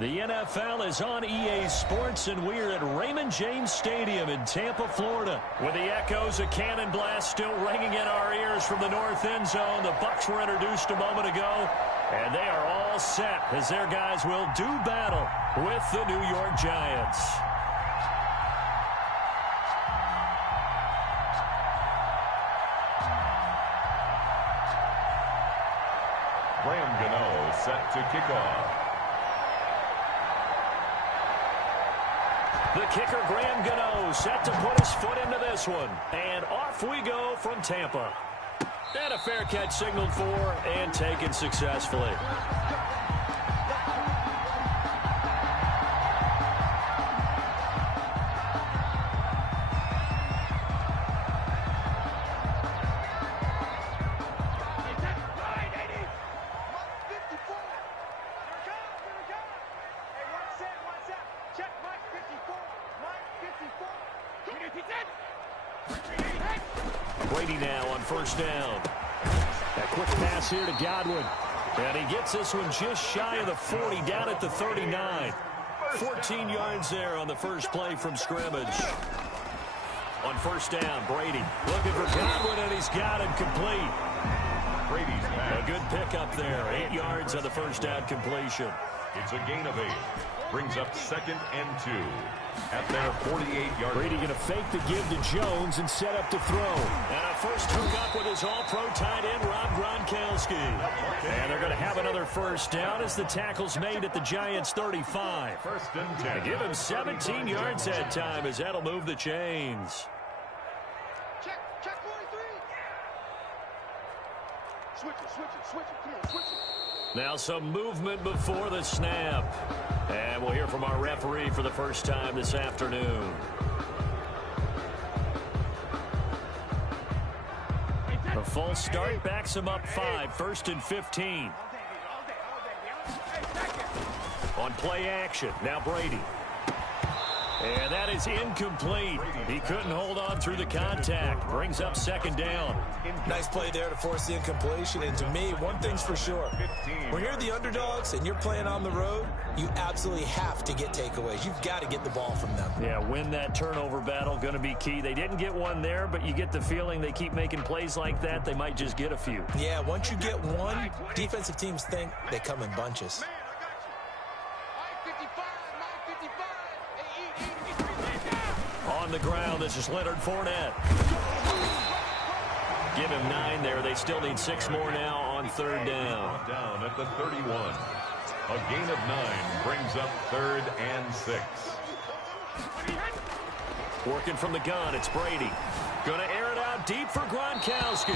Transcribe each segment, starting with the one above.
The NFL is on EA Sports, and we're at Raymond James Stadium in Tampa, Florida. With the echoes of cannon blast still ringing in our ears from the north end zone, the Bucs were introduced a moment ago, and they are all set as their guys will do battle with the New York Giants. Graham Gano set to kick off. The kicker, Graham Gano, set to put his foot into this one. And off we go from Tampa. And a fair catch signaled for and taken successfully. Brady now on first down. That quick pass here to Godwin. And he gets this one just shy of the 40, down at the 39. 14 yards there on the first play from scrimmage. On first down, Brady looking for Godwin, and he's got him complete. Brady's back. A good pickup there. 8 yards on the first down completion. It's a gain of 8. Brings up 2nd and 2 at their 48-yard. Brady going to fake the give to Jones and set up to throw. And a first hookup with his all-pro tight end, Rob Gronkowski. And they're going to have another first down as the tackle's made at the Giants' 35. 1st and 10. They give him 17 yards that time as that'll move the chains. Check 43. Switch it. Come on, switch it. Now some movement before the snap. And we'll hear from our referee for the first time this afternoon. A full start backs him up 5, 1st and 15. On play action, now Brady. And that is incomplete. He couldn't hold on through the contact. Brings up 2nd down. Nice play there to force the incompletion. And to me, one thing's for sure. When you're the underdogs and you're playing on the road, you absolutely have to get takeaways. You've got to get the ball from them. Yeah, win that turnover battle, going to be key. They didn't get one there, but you get the feeling they keep making plays like that, they might just get a few. Yeah, once you get one, defensive teams think they come in bunches. On the ground, this is Leonard Fournette. Give him 9 there. They still need 6 more now on 3rd down. Down at the 31. A gain of 9 brings up 3rd and 6. Working from the gun, it's Brady. Going to air it out deep for Gronkowski.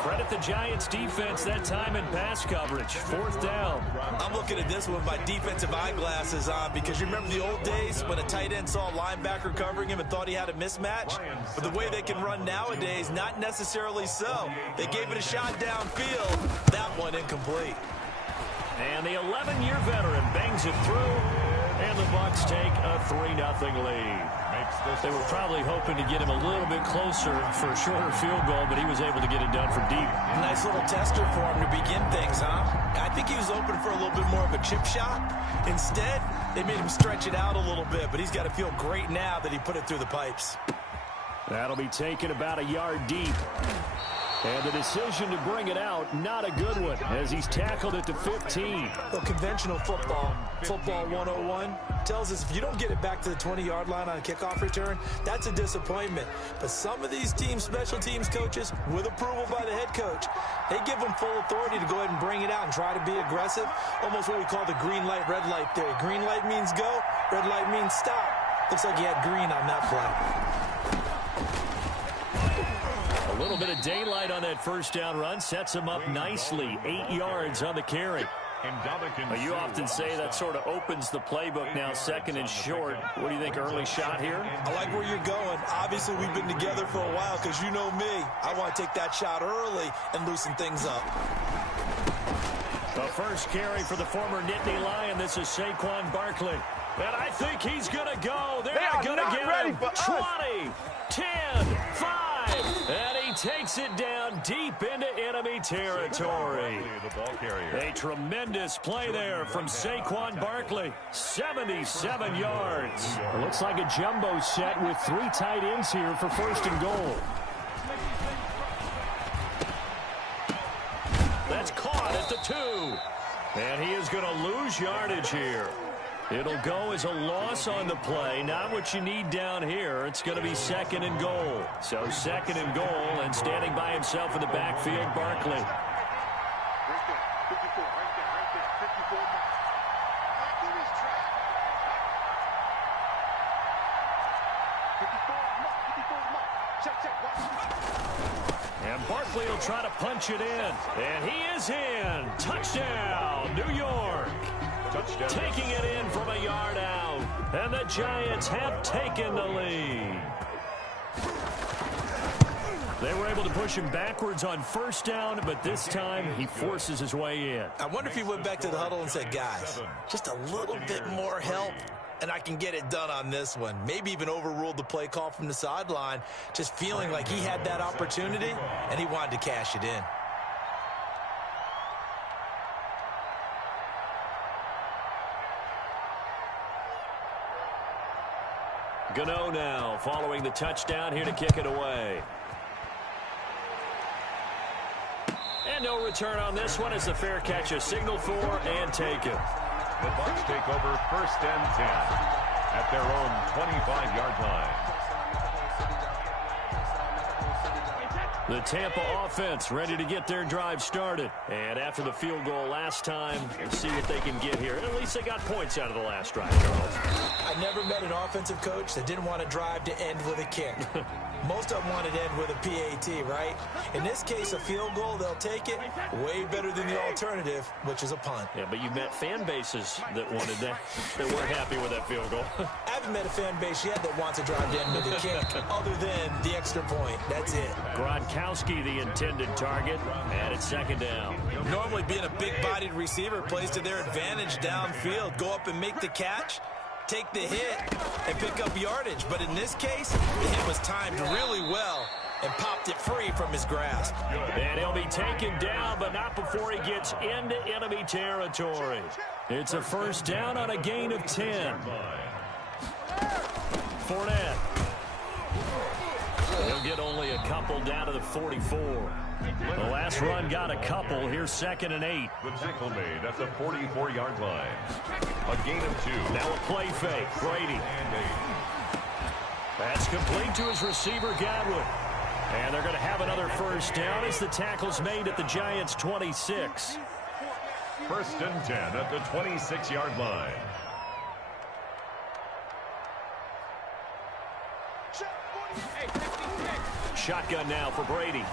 Credit the Giants' defense that time in pass coverage. 4th down. I'm looking at this one with my defensive eyeglasses on because you remember the old days when a tight end saw a linebacker covering him and thought he had a mismatch? But the way they can run nowadays, not necessarily so. They gave it a shot downfield. That one incomplete. And the 11-year veteran bangs it through, and the Bucs take a 3-0 lead. They were probably hoping to get him a little bit closer for a shorter field goal, but he was able to get it done from deep. Nice little tester for him to begin things, huh? I think he was open for a little bit more of a chip shot. Instead, they made him stretch it out a little bit, but he's got to feel great now that he put it through the pipes. That'll be taken about a yard deep. And the decision to bring it out, not a good one, as he's tackled at the 15. Well, conventional football 101, tells us if you don't get it back to the 20-yard line on a kickoff return, that's a disappointment. But some of these team special teams coaches, with approval by the head coach, they give them full authority to go ahead and bring it out and try to be aggressive, almost what we call the green light, red light theory. Green light means go, red light means stop. Looks like he had green on that play. A little bit of daylight on that first down run sets him up nicely. 8 yards on the carry. You often say that sort of opens the playbook now, 2nd and short. What do you think, early shot here? I like where you're going. Obviously, we've been together for a while because you know me. I want to take that shot early and loosen things up. The first carry for the former Nittany Lion. This is Saquon Barkley. And I think he's going to go. They're going to get him. 20, 10, 5. And he takes it down deep into enemy territory. The ball carrier. A tremendous play there from Saquon Barkley. 77 yards. It looks like a jumbo set with 3 tight ends here for first and goal. That's caught at the 2. And he is going to lose yardage here. It'll go as a loss on the play. Not what you need down here. It's going to be second and goal. So second and goal, and standing by himself in the backfield, Barkley. Right there. 54, right there. 54 miles. Look at his track. 54 miles. Check. Watch. And Barkley will try to punch it in. And he is in. Touchdown, New York. Touchdown. Taking it in from a yard out. And the Giants have taken the lead. They were able to push him backwards on first down, but this time he forces his way in. I wonder if he went back to the huddle and said, guys, just a little bit more help, and I can get it done on this one. Maybe even overruled the play call from the sideline, just feeling like he had that opportunity, and he wanted to cash it in. Gano now following the touchdown here to kick it away. And no return on this one as the fair catch is signaled for and taken. The Bucs take over first and 10 at their own 25-yard line. The Tampa offense ready to get their drive started. And after the field goal last time, we'll see what they can get here. At least they got points out of the last drive, Charles. I never met an offensive coach that didn't want to drive to end with a kick. Most of them want to end with a PAT, right? In this case, a field goal, they'll take it. Way better than the alternative, which is a punt. Yeah, but you met fan bases that wanted that, that weren't happy with that field goal. I haven't met a fan base yet that wants to drive to end with a kick, other than the extra point. That's it. Gronkowski, the intended target, and it's second down. Normally, being a big-bodied receiver plays to their advantage downfield. Go up and make the catch, take the hit, and pick up yardage. But in this case, the hit was timed really well and popped it free from his grasp. And he'll be taken down, but not before he gets into enemy territory. It's a first down on a gain of 10. Fournette. He'll get only a couple down to the 44. The last run got a couple. Here's second and 8. The tackle made at the 44-yard line. A gain of 2. Now a play fake. Brady. That's complete to his receiver, Godwin. And they're going to have another first down as the tackle's made at the Giants' 26. First and 10 at the 26-yard line. Shotgun now for Brady.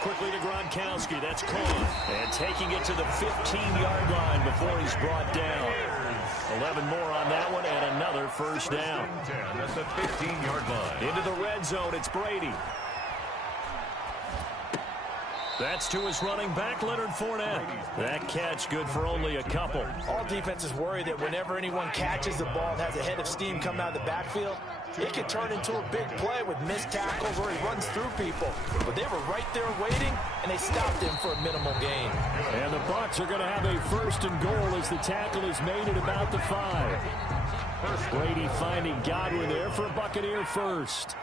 Quickly to Gronkowski. That's caught. And taking it to the 15-yard line before he's brought down. 11 more on that one and another first down. 10 at the 15-yard line. Into the red zone, it's Brady. That's to his running back, Leonard Fournette. That catch good for only a couple. All defenses worry that whenever anyone catches the ball and has a head of steam coming out of the backfield, it can turn into a big play with missed tackles or he runs through people. But they were right there waiting, and they stopped him for a minimal gain. And the Bucs are going to have a first and goal as the tackle is made at about the 5. Brady finding Godwin there for a Buccaneer first.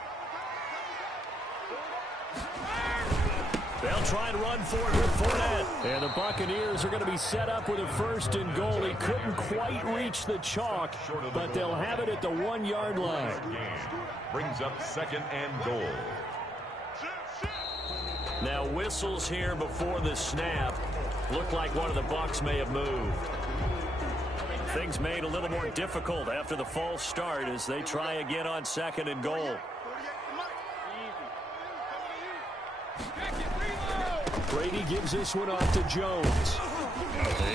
They'll try and run for it with Fournette. And the Buccaneers are going to be set up with a first and goal. He couldn't quite reach the chalk, but they'll have it at the 1-yard line. Brings up second and goal. Now whistles here before the snap. Looked like one of the Bucs may have moved. Things made a little more difficult after the false start as they try again on second and goal. Brady gives this one off to Jones.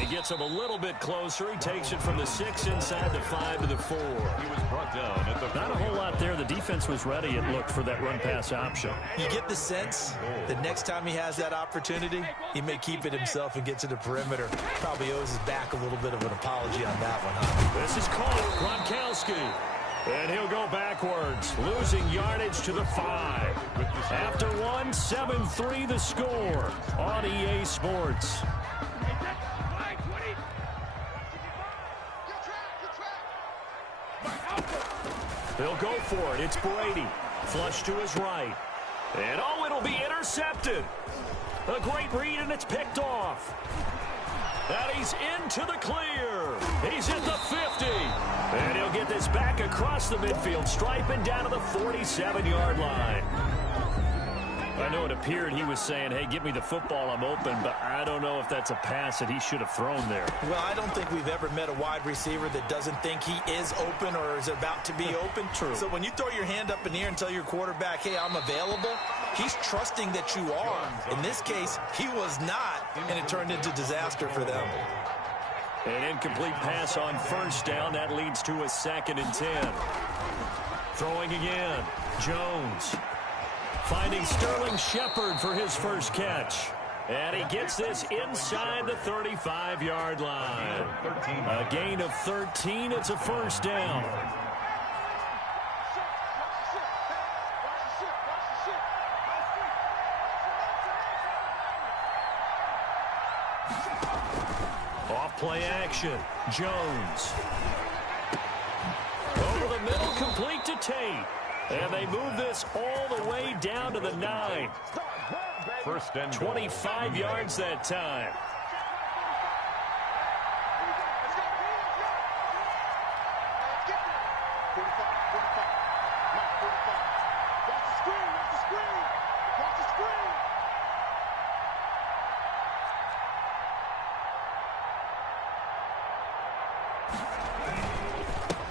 He gets him a little bit closer. He takes it from the 6 inside the 5 to the 4. He was brought down at the Not a whole lot there. The defense was ready, it looked, for that run-pass option. You get the sense that next time he has that opportunity, he may keep it himself and get to the perimeter. Probably owes his back a little bit of an apology on that one, huh? This is caught. Gronkowski. And he'll go backwards, losing yardage to the 5. After one, 7-3 the score on EA Sports. He'll go for it. It's Brady. Flush to his right. And oh, it'll be intercepted. A great read, and it's picked off. And he's into the clear. He's at the 50. And he'll get this back across the midfield stripe and down to the 47-yard line. I know it appeared he was saying, hey, give me the football, I'm open, but I don't know if that's a pass that he should have thrown there. Well, I don't think we've ever met a wide receiver that doesn't think he is open or is about to be open. True. So when you throw your hand up in the air and tell your quarterback, hey, I'm available, he's trusting that you are. In this case, he was not, and it turned into disaster for them. An incomplete pass on first down. That leads to a 2nd and 10. Throwing again. Jones. Finding Sterling Shepard for his first catch. And he gets this inside the 35-yard line. A gain of 13. It's a first down. Off-play action. Jones. Over the middle, complete to Tate. And they move this all the way down to the 9. First and 25 yards that time.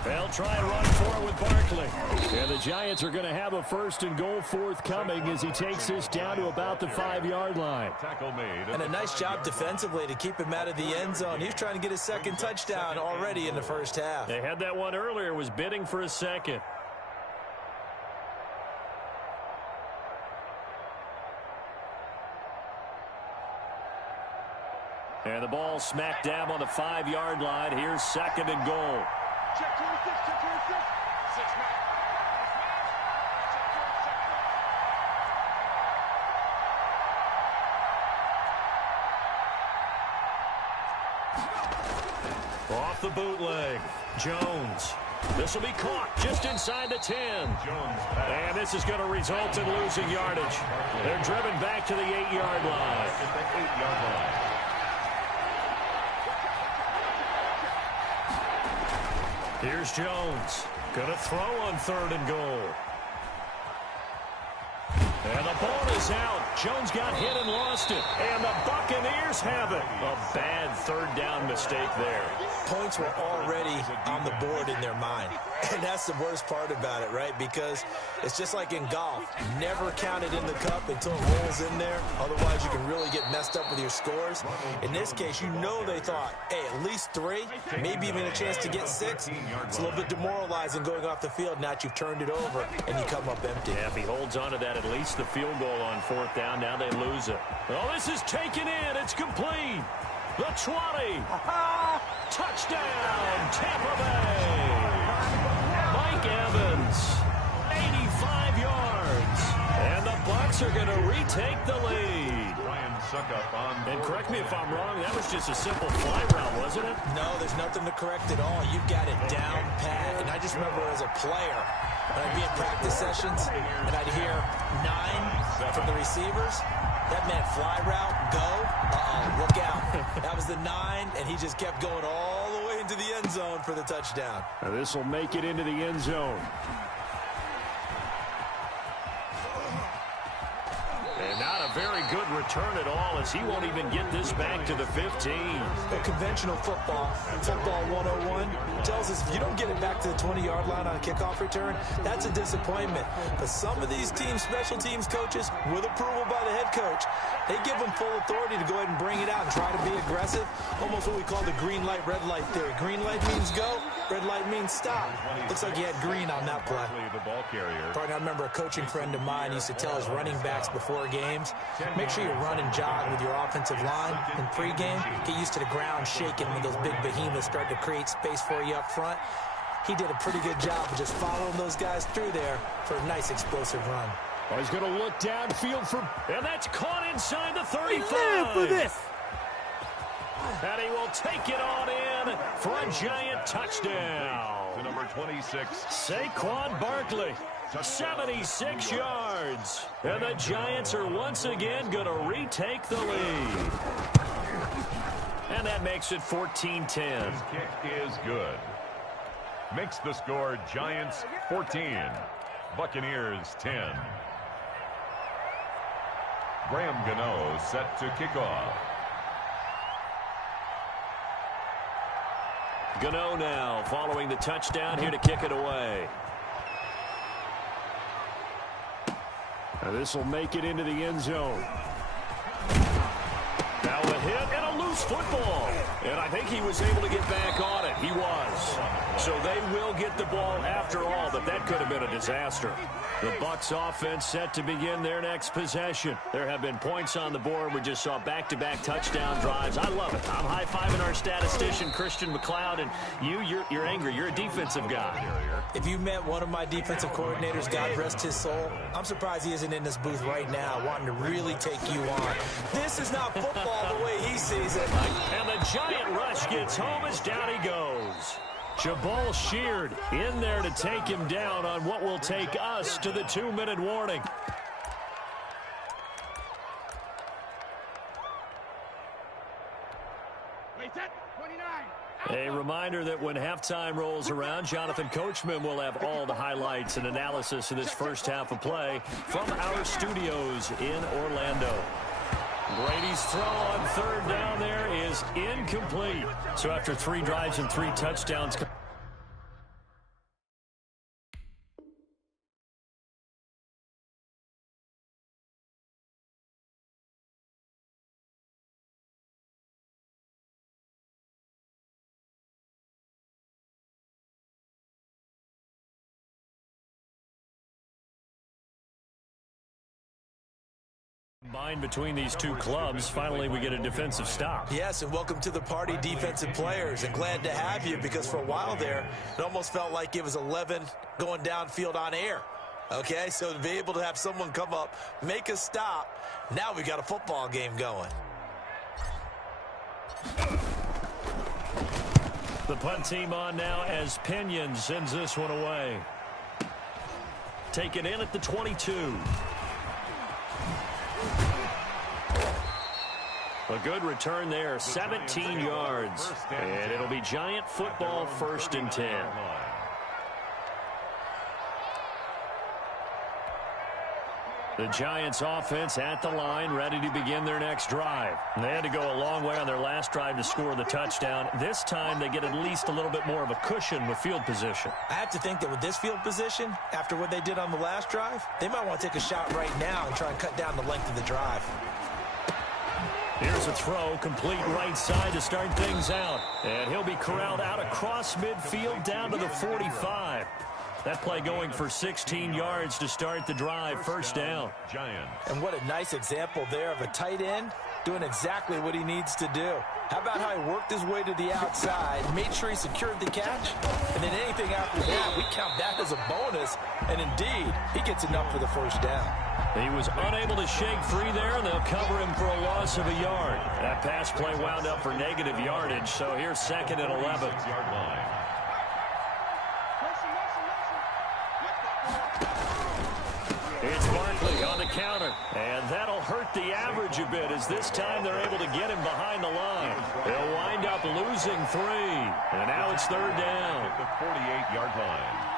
They'll try and run for it with Barkley. And the Giants are going to have a 1st and goal forthcoming as he takes this down to about the 5-yard line. Tackle made. And a nice job defensively to keep him out of the end zone. He was trying to get his 2nd touchdown already in the first half. They had that one earlier, was bidding for a 2nd. And the ball smack dab on the 5-yard line. Here's 2nd and goal. Check 26, check 26. 6-man. Off the bootleg. Jones. This will be caught just inside the 10. And this is going to result in losing yardage. They're driven back to the 8-yard line. Here's Jones. Going to throw on 3rd and goal. And the ball is out. Jones got hit and lost it. And the Buccaneers have it. A bad 3rd down mistake there. Points were already on the board in their mind. And that's the worst part about it, right? Because it's just like in golf. Never count it in the cup until it rolls in there. Otherwise, you can really get messed up with your scores. In this case, you know they thought, hey, at least 3, maybe even a chance to get 6. It's a little bit demoralizing going off the field. Now that you've turned it over and you come up empty. Yeah, if he holds on to that, at least the field goal on 4th down. Now they lose it. Oh, this is taken in. It's complete. The 20. Touchdown, Tampa Bay. Mike Evans, 85 yards. And the Bucs are going to retake the lead. And correct me if I'm wrong, that was just a simple fly route, wasn't it? No, there's nothing to correct at all. You've got it down pat. And I just remember as a player, when I'd be in practice sessions and I'd hear 9 from the receivers, that meant fly route, go, look out. That was the 9, and he just kept going all the way into the end zone for the touchdown. Now this will make it into the end zone. And not a very good return at all, as he won't even get this back to the 15. A conventional football 101, tells us if you don't get it back to the 20-yard line on a kickoff return, that's a disappointment. But some of these teams, special teams coaches, with approval by the head coach, they give them full authority to go ahead and bring it out and try to be aggressive. Almost what we call the green light, red light theory. Green light means go, red light means stop. Looks like he had green on that play. Partner, I remember a coaching friend of mine used to tell his running backs before games, make sure you run and jog with your offensive line in pregame. Get used to the ground shaking when those big behemoths start to create space for you up front. He did a pretty good job of just following those guys through there for a nice explosive run. Oh, he's going to look downfield for, and that's caught inside the 35. Live for this. And he will take it on in for a giant touchdown. To number 26. Saquon Barkley, 76 yards. And the Giants are once again going to retake the lead. And that makes it 14-10. His kick is good. Makes the score Giants 14, Buccaneers 10. Graham Gano set to kick off. Gano now following the touchdown here to kick it away. Now this will make it into the end zone. Now a hit and a loose football. And I think he was able to get back on it. He was. So they will get the ball after all, but that could have been a disaster. The Bucs offense set to begin their next possession. There have been points on the board. We just saw back-to-back touchdown drives. I love it. I'm high-fiving our statistician, Christian McLeod, and you're angry. You're a defensive guy. If you met one of my defensive coordinators, God rest his soul, I'm surprised he isn't in this booth right now wanting to really take you on. This is not football the way he sees it. And the giant rush gets home as down he goes. Jabal Sheard in there to take him down on what will take us to the 2-minute warning. A reminder that when halftime rolls around, Jonathan Coachman will have all the highlights and analysis of this first half of play from our studios in Orlando. Brady's throw on third down there is incomplete. So after 3 drives and 3 touchdowns. Combined between these two clubs, finally we get a defensive stop. Yes, and welcome to the party, defensive players, and glad to have you because for a while there, it almost felt like it was 11 going downfield on air. Okay, so to be able to have someone come up, make a stop, now we got a football game going. The punt team on now as Pinion sends this one away. Take it in at the 22. A good return there, 17 yards. And it'll be Giant football, 1st and 10. The Giants offense at the line, ready to begin their next drive. And they had to go a long way on their last drive to score the touchdown. This time they get at least a little bit more of a cushion with field position. I have to think that with this field position, after what they did on the last drive, they might want to take a shot right now and try and cut down the length of the drive. Here's a throw, complete right side to start things out. And he'll be corralled out across midfield down to the 45. That play going for 16 yards to start the drive, 1st down. Giants. And what a nice example there of a tight end doing exactly what he needs to do. How about how he worked his way to the outside, made sure he secured the catch, and then anything after that, we count that as a bonus. And indeed, he gets enough for the 1st down. He was unable to shake free there, and they'll cover him for a loss of a yard. That pass play wound up for negative yardage, so here's 2nd and 11. 6-yard line. It's Barkley on the counter, and that'll hurt the average a bit as this time they're able to get him behind the line. They'll wind up losing 3, and now it's 3rd down. At the 48-yard line.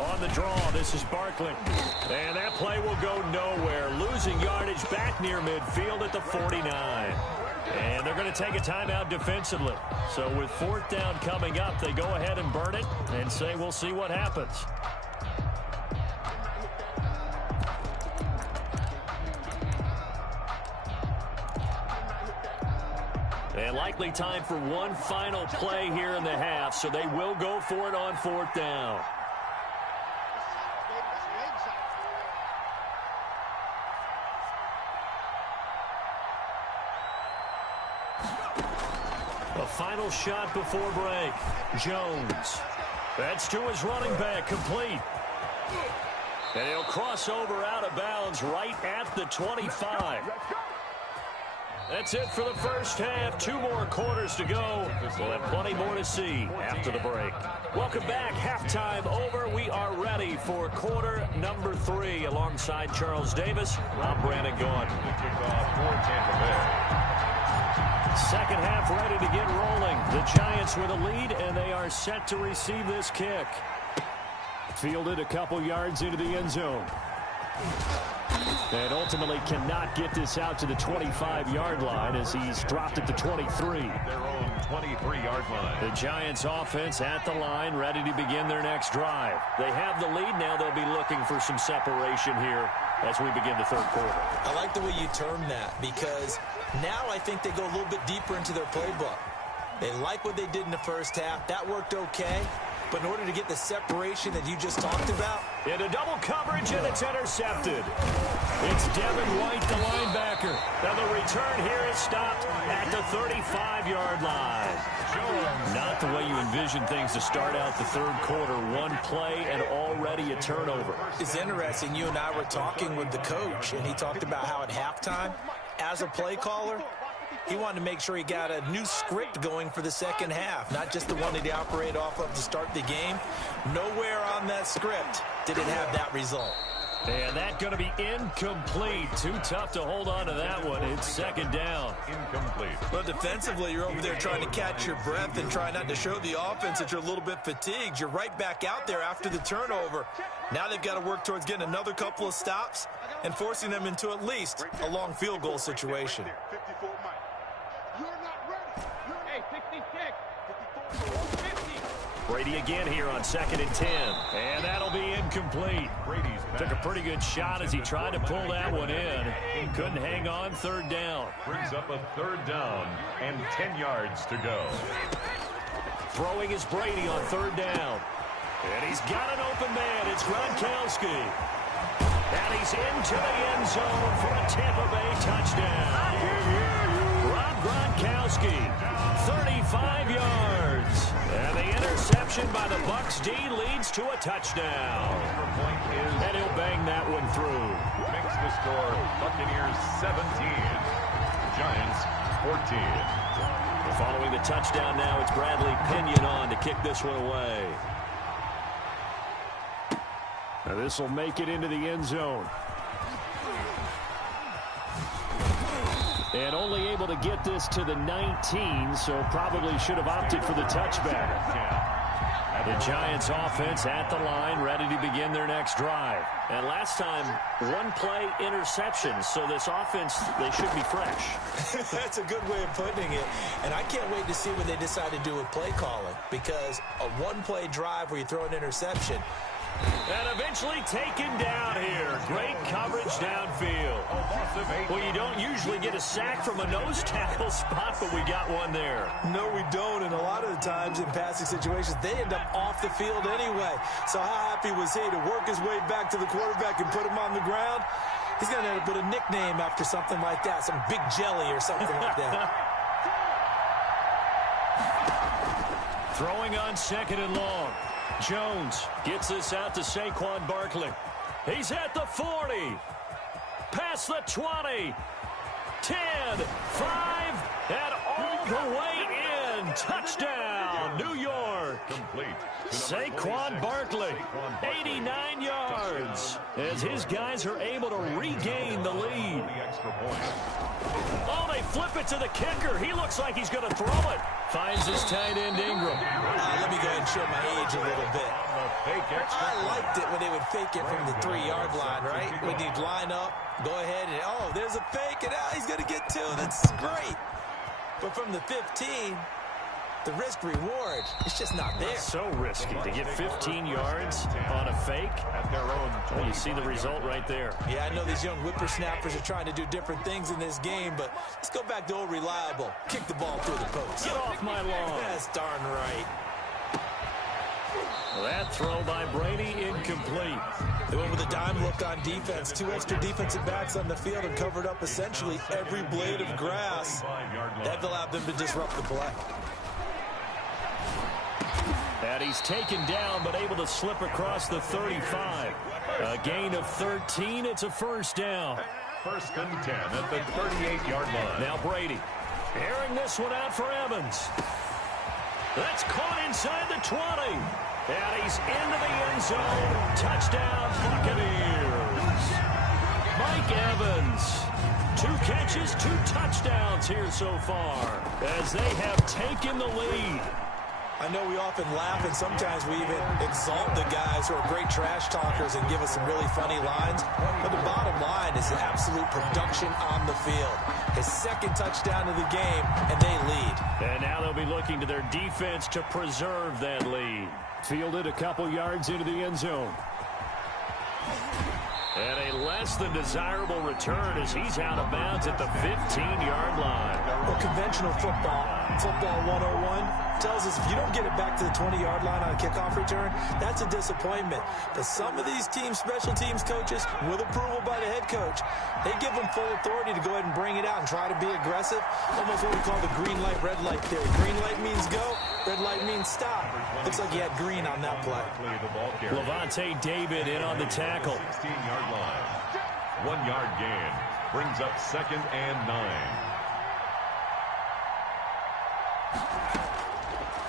On the draw, this is Barkley. And that play will go nowhere. Losing yardage back near midfield at the 49. And they're going to take a timeout defensively. So with 4th down coming up, they go ahead and burn it and say we'll see what happens. And likely time for one final play here in the half, so they will go for it on 4th down. A final shot before break. Jones. That's to his running back, complete. And he'll cross over out of bounds right at the 25. That's it for the first half. 2 more quarters to go. We'll have plenty more to see after the break. Welcome back. Halftime over. We are ready for quarter number 3. Alongside Charles Davis, I'm Brandon Gaughan. Second half ready to get rolling. The Giants with a lead, and they are set to receive this kick. Fielded a couple yards into the end zone. And ultimately cannot get this out to the 25-yard line as he's dropped it to 23. Their own 23-yard line. The Giants offense at the line, ready to begin their next drive. They have the lead now. They'll be looking for some separation here as we begin the third quarter. I like the way you term that, because now I think they go a little bit deeper into their playbook. They like what they did in the first half. That worked okay. But in order to get the separation that you just talked about. Into double coverage, and it's intercepted. It's Devin White, the linebacker. Now the return here is stopped at the 35-yard line. Not the way you envision things to start out the third quarter. One play and already a turnover. It's interesting. You and I were talking with the coach, and he talked about how at halftime, as a play caller, he wanted to make sure he got a new script going for the second half, not just the one that he operated off of to start the game. Nowhere on that script did it have that result. And that's going to be incomplete. Too tough to hold on to that one. It's second down. Incomplete. Well, defensively, you're over there trying to catch your breath and try not to show the offense that you're a little bit fatigued. You're right back out there after the turnover. Now they've got to work towards getting another couple of stops and forcing them into at least a long field goal situation. Brady again here on 2nd and 10. And that'll be incomplete. Took a pretty good shot as he tried to pull that one in. Couldn't hang on. 3rd down. Brings up a 3rd down and 10 yards to go. Throwing is Brady on 3rd down. And he's got an open man. It's Gronkowski. And he's into the end zone for a Tampa Bay touchdown. Rob Gronkowski, 35 yards. And the interception by the Bucs D leads to a touchdown. And he'll bang that one through. Makes the score Buccaneers 17, Giants 14. Following the touchdown now, it's Bradley Pinion on to kick this one away. Now this will make it into the end zone. And only able to get this to the 19, so probably should have opted for the touchback. The Giants offense at the line, ready to begin their next drive. And last time, one play interception, so this offense, they should be fresh. That's a good way of putting it. And I can't wait to see what they decide to do with play calling, because a one-play drive where you throw an interception. And eventually taken down here. Great coverage downfield. Well, you don't usually get a sack from a nose tackle spot, but we got one there. No, we don't. And a lot of the times in passing situations, they end up off the field anyway. So how happy was he to work his way back to the quarterback and put him on the ground? He's going to end up with a nickname after something like that, some Big Jelly or something like that. Throwing on 2nd and long. Jones gets this out to Saquon Barkley. He's at the 40. Past the 20. 10, 5, and all the way in. Touchdown, New York. Complete. Saquon Barkley, 89 yards, as his guys are able to regain the lead. Oh, they flip it to the kicker. He looks like he's going to throw it. Finds his tight end, Ingram. Let me go ahead and show my age a little bit. I liked it when they would fake it from the 3-yard line, right? When you'd line up, go ahead, and, oh, there's a fake, and now he's going to get 2. That's great. But from the 15, the risk-reward is just not there. So risky to get 15 yards on a fake. At their own 20. Well, you see the result right there. Yeah, I know these young whippersnappers are trying to do different things in this game, but let's go back to old reliable. Kick the ball through the post. Get off my lawn. That's darn right. That throw by Brady incomplete. They went with a dime look on defense. 2 extra defensive backs on the field and covered up essentially every blade of grass. That allowed them to disrupt the play. And he's taken down, but able to slip across the 35. A gain of 13. It's a first down. First and 10 at the 38-yard line. Now Brady airing this one out for Evans. That's caught inside the 20. And he's into the end zone. Touchdown, Buccaneers. Mike Evans. 2 catches, 2 touchdowns here so far as they have taken the lead. I know we often laugh and sometimes we even exalt the guys who are great trash talkers and give us some really funny lines. But the bottom line is the absolute production on the field. His 2nd touchdown of the game, and they lead. And now they'll be looking to their defense to preserve that lead. Fielded a couple yards into the end zone. And a less than desirable return as he's out of bounds at the 15-yard line. Well, conventional football 101, tells us if you don't get it back to the 20-yard line on a kickoff return, that's a disappointment. But some of these teams, special teams coaches, with approval by the head coach, they give them full authority to go ahead and bring it out and try to be aggressive. Almost what we call the green light, red light theory. Green light means go, red light means stop. Looks like he had green on that play. Levante David in on the tackle. 16-yard line. 1-yard gain. Brings up 2nd and 9.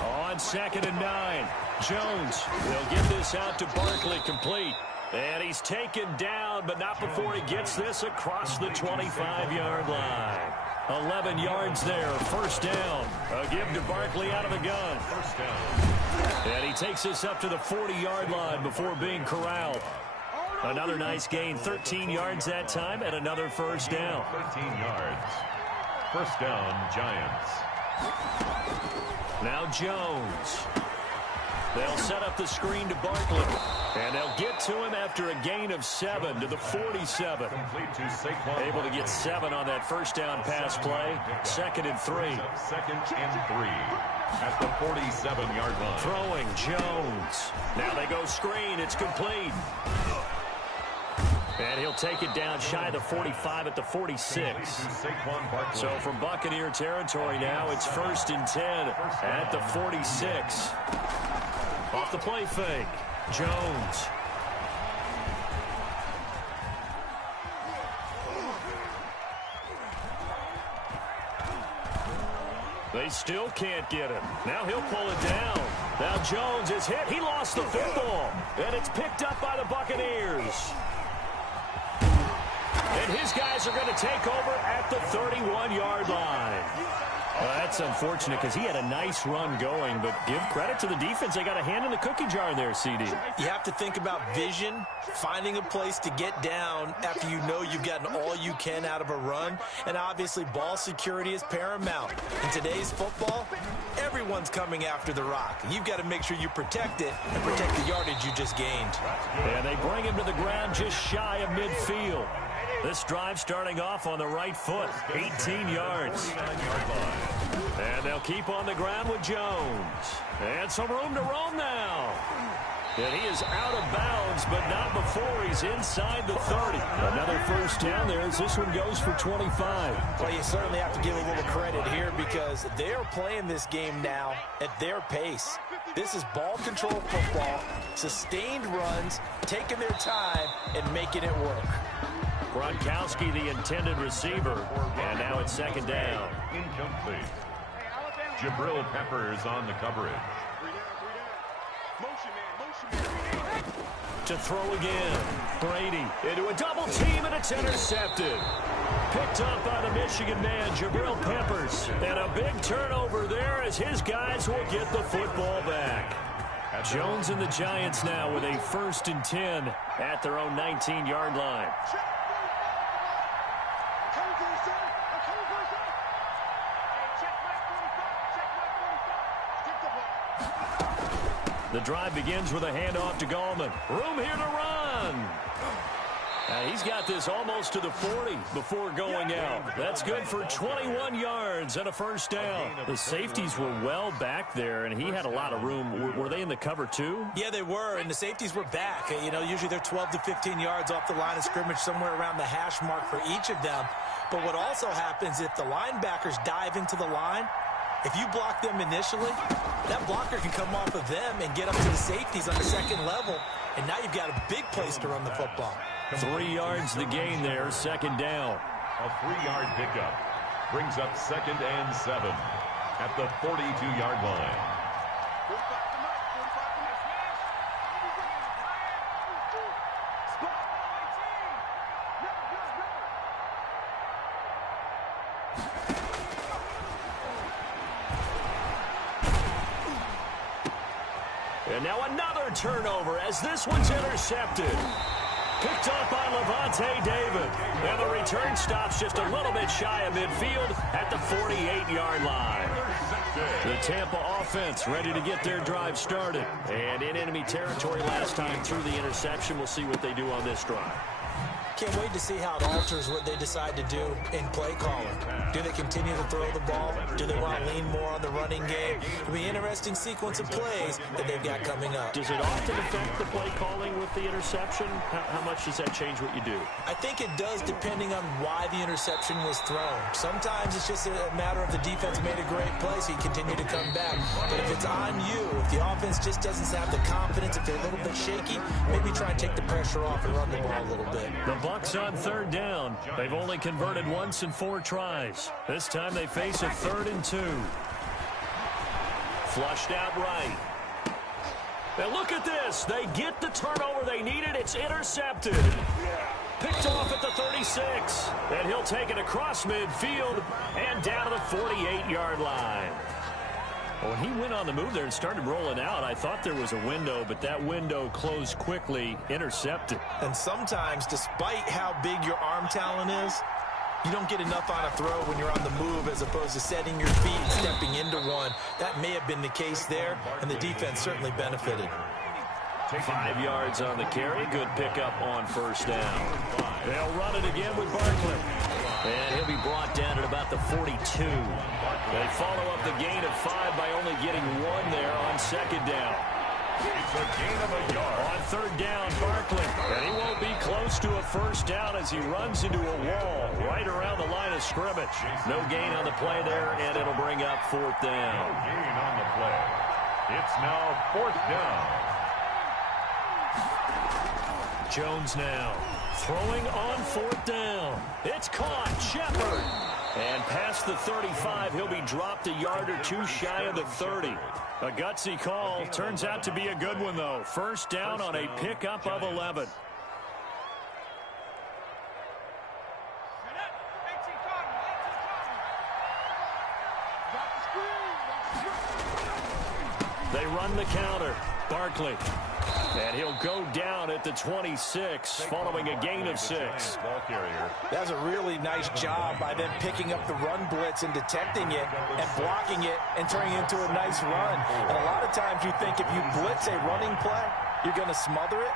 On 2nd and 9. Jones will get this out to Barkley, complete. And he's taken down, but not before he gets this across the 25-yard line. 11 yards there, first down. A give to Barkley out of the gun. First down. And he takes this up to the 40-yard line before being corralled. Another nice gain, 13 yards that time, and another first down. 13 yards. First down, Giants. Now Jones. They'll set up the screen to Barkley. And they'll get to him after a gain of 7 to the 47. Complete to Saquon. Able to get 7 on that first down pass play. 2nd and 3. 2nd and 3 at the 47-yard line. Throwing Jones. Now they go screen. It's complete. And he'll take it down shy of the 45 at the 46. So from Buccaneer territory now, it's 1st and 10 at the 46. Off the play fake. Jones. They still can't get him. Now he'll pull it down. Now Jones is hit. He lost the football. And it's picked up by the Buccaneers. And his guys are going to take over at the 31-yard line. That's unfortunate because he had a nice run going, but give credit to the defense. They got a hand in the cookie jar there, CD. You have to think about vision, finding a place to get down after you know you've gotten all you can out of a run, and obviously ball security is paramount. In today's football, everyone's coming after the rock. You've got to make sure you protect it and protect the yardage you just gained. And they bring him to the ground just shy of midfield. This drive starting off on the right foot, 18 yards. And they'll keep on the ground with Jones. And some room to roam now. And he is out of bounds, but not before he's inside the 30. Another first down there as this one goes for 25. Well, you certainly have to give a little credit here because they're playing this game now at their pace. This is ball control football, sustained runs, taking their time, and making it work. Gronkowski, the intended receiver, and now it's 2nd down. Incomplete. Jabril Peppers on the coverage. To throw again. Brady into a double team, and it's intercepted. Picked up by the Michigan man, Jabril Peppers. And a big turnover there as his guys will get the football back. Jones and the Giants now with a 1st and 10 at their own 19-yard line. The drive begins with a handoff to Gallman. Room here to run. He's got this almost to the 40 before going out. That's good for 21 yards and a first down. The safeties were well back there, and he had a lot of room. Were they in the cover too? Yeah, they were, and the safeties were back. You know, usually they're 12 to 15 yards off the line of scrimmage, somewhere around the hash mark for each of them. But what also happens if the linebackers dive into the line, if you block them initially, that blocker can come off of them and get up to the safeties on the second level, and now you've got a big place to run the football. 3 yards the gain there, second down. A 3-yard pickup brings up 2nd and 7 at the 42-yard line. And now another turnover as this one's intercepted. Picked up by Levante David. And the return stops just a little bit shy of midfield at the 48-yard line. The Tampa offense ready to get their drive started. And in enemy territory last time through the interception. We'll see what they do on this drive. Can't wait to see how it alters what they decide to do in play calling. Do they continue to throw the ball? Do they want to lean more on the running game? It'll be an interesting sequence of plays that they've got coming up. Does it often affect the play calling with the interception? How much does that change what you do? I think it does depending on why the interception was thrown. Sometimes it's just a matter of the defense made a great play, so you continue to come back. But if it's on you, if the offense just doesn't have the confidence, if they're a little bit shaky, maybe try and take the pressure off and run the ball a little bit. The Bucs on third down. They've only converted once in 4 tries. This time they face a 3rd and 2. Flushed out right. And look at this. They get the turnover they needed. It's intercepted. Picked off at the 36. And he'll take it across midfield and down to the 48-yard line. When he went on the move there and started rolling out, I thought there was a window, but that window closed quickly, intercepted. And sometimes, despite how big your arm talent is, you don't get enough on a throw when you're on the move as opposed to setting your feet and stepping into one. That may have been the case there, and the defense certainly benefited. 5 yards on the carry. Good pickup on first down. They'll run it again with Barkley. And he'll be brought down at about the 42. They follow up the gain of 5 by only getting 1 there on second down. It's a gain of a yard. On third down, Barkley. And he won't be close to a first down as he runs into a wall right around the line of scrimmage. No gain on the play there, and it'll bring up 4th down. No gain on the play. It's now 4th down. Jones now throwing on 4th down. It's caught. Shepard. And past the 35, he'll be dropped a yard or 2 shy of the 30. A gutsy call. Turns out to be a good one, though. First down on a pickup of 11. They run the counter. Barkley. And he'll go down at the 26 following a gain of 6. That's a really nice job by them picking up the run blitz and detecting it and blocking it and turning it into a nice run. And a lot of times you think if you blitz a running play, you're going to smother it.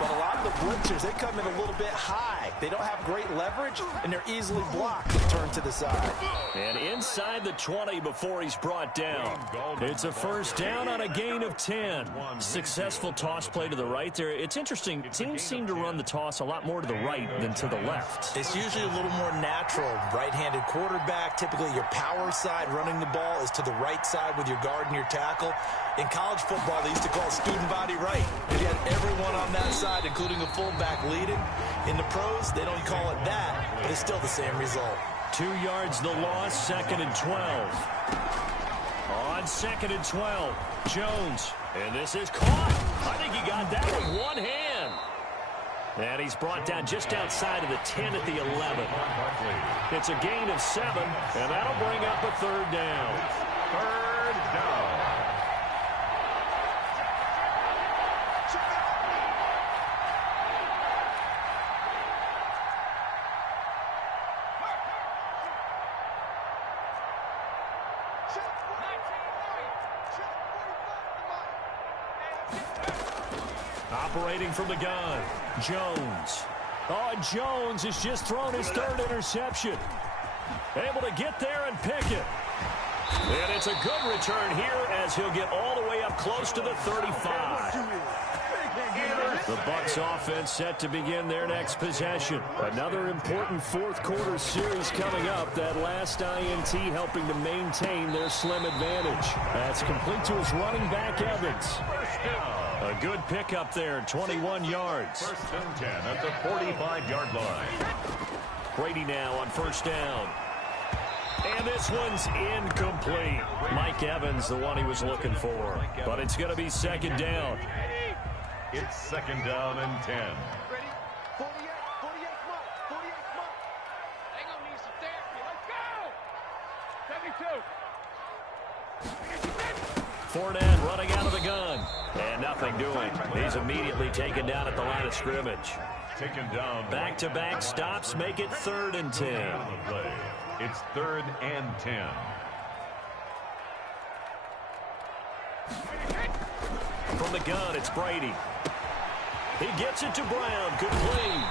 But a lot of the blitzers, they come in a little bit high. They don't have great leverage, and they're easily blocked and turned to the side. And inside the 20 before he's brought down. It's a first down on a gain of 10. Successful toss play to the right there. It's interesting. Teams seem to run the toss a lot more to the right than to the left. It's usually a little more natural. Right-handed quarterback, typically your power side running the ball is to the right side with your guard and your tackle. In college football, they used to call it student body right. You had everyone on that side, including the fullback, leading. In the pros, they don't call it that, but it's still the same result. 2 yards the loss, 2nd and 12. On 2nd and 12, Jones. And this is caught. I think he got that with one hand. And he's brought down just outside of the 10 at the 11. It's a gain of 7, and that'll bring up a 3rd down. 3rd down. Operating from the gun, Jones. Oh, and Jones has just thrown his third interception. Able to get there and pick it. And it's a good return here as he'll get all the way up close to the 35. The Bucs offense set to begin their next possession. Another important fourth quarter series coming up. That last INT helping to maintain their slim advantage. That's complete to his running back, Evans. A good pickup there, 21 yards. First and 10 at the 45-yard line. Brady now on first down. And this one's incomplete. Mike Evans, the one he was looking for. But it's going to be second down. It's second down and 10. Ready? 48 months. 48 months. They gonna need some therapy. Let's go. 72. Fournette running out of the gun. And nothing doing. He's immediately taken down at the line of scrimmage. Taken down. Back-to-back stops make it 3rd and 10. It's 3rd and 10. From the gun, it's Brady. He gets it to Brown. Complete.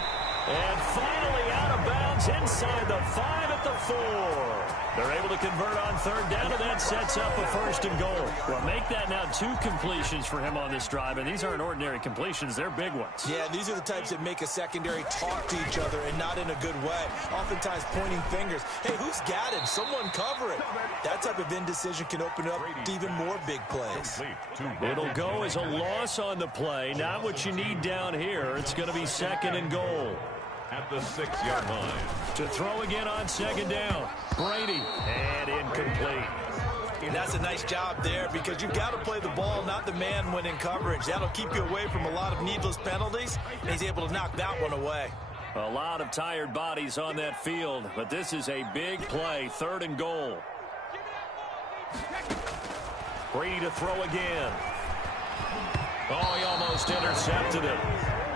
And finally out of bounds inside the 5 at the 4. They're able to convert on 3rd down, and that sets up a 1st and goal. Well, make that now 2 completions for him on this drive, and these aren't ordinary completions. They're big ones. Yeah, these are the types that make a secondary talk to each other and not in a good way. Oftentimes pointing fingers. Hey, who's got him? Someone cover it. That type of indecision can open up to even more big plays. It'll go as a loss on the play. Not what you need down here. It's going to be 2nd and goal. At the 6-yard line. To throw again on 2nd down. Brady. And incomplete. And that's a nice job there because you've got to play the ball, not the man when in coverage. That'll keep you away from a lot of needless penalties, and he's able to knock that one away. A lot of tired bodies on that field, but this is a big play. 3rd and goal. Brady to throw again. Oh, he almost intercepted it.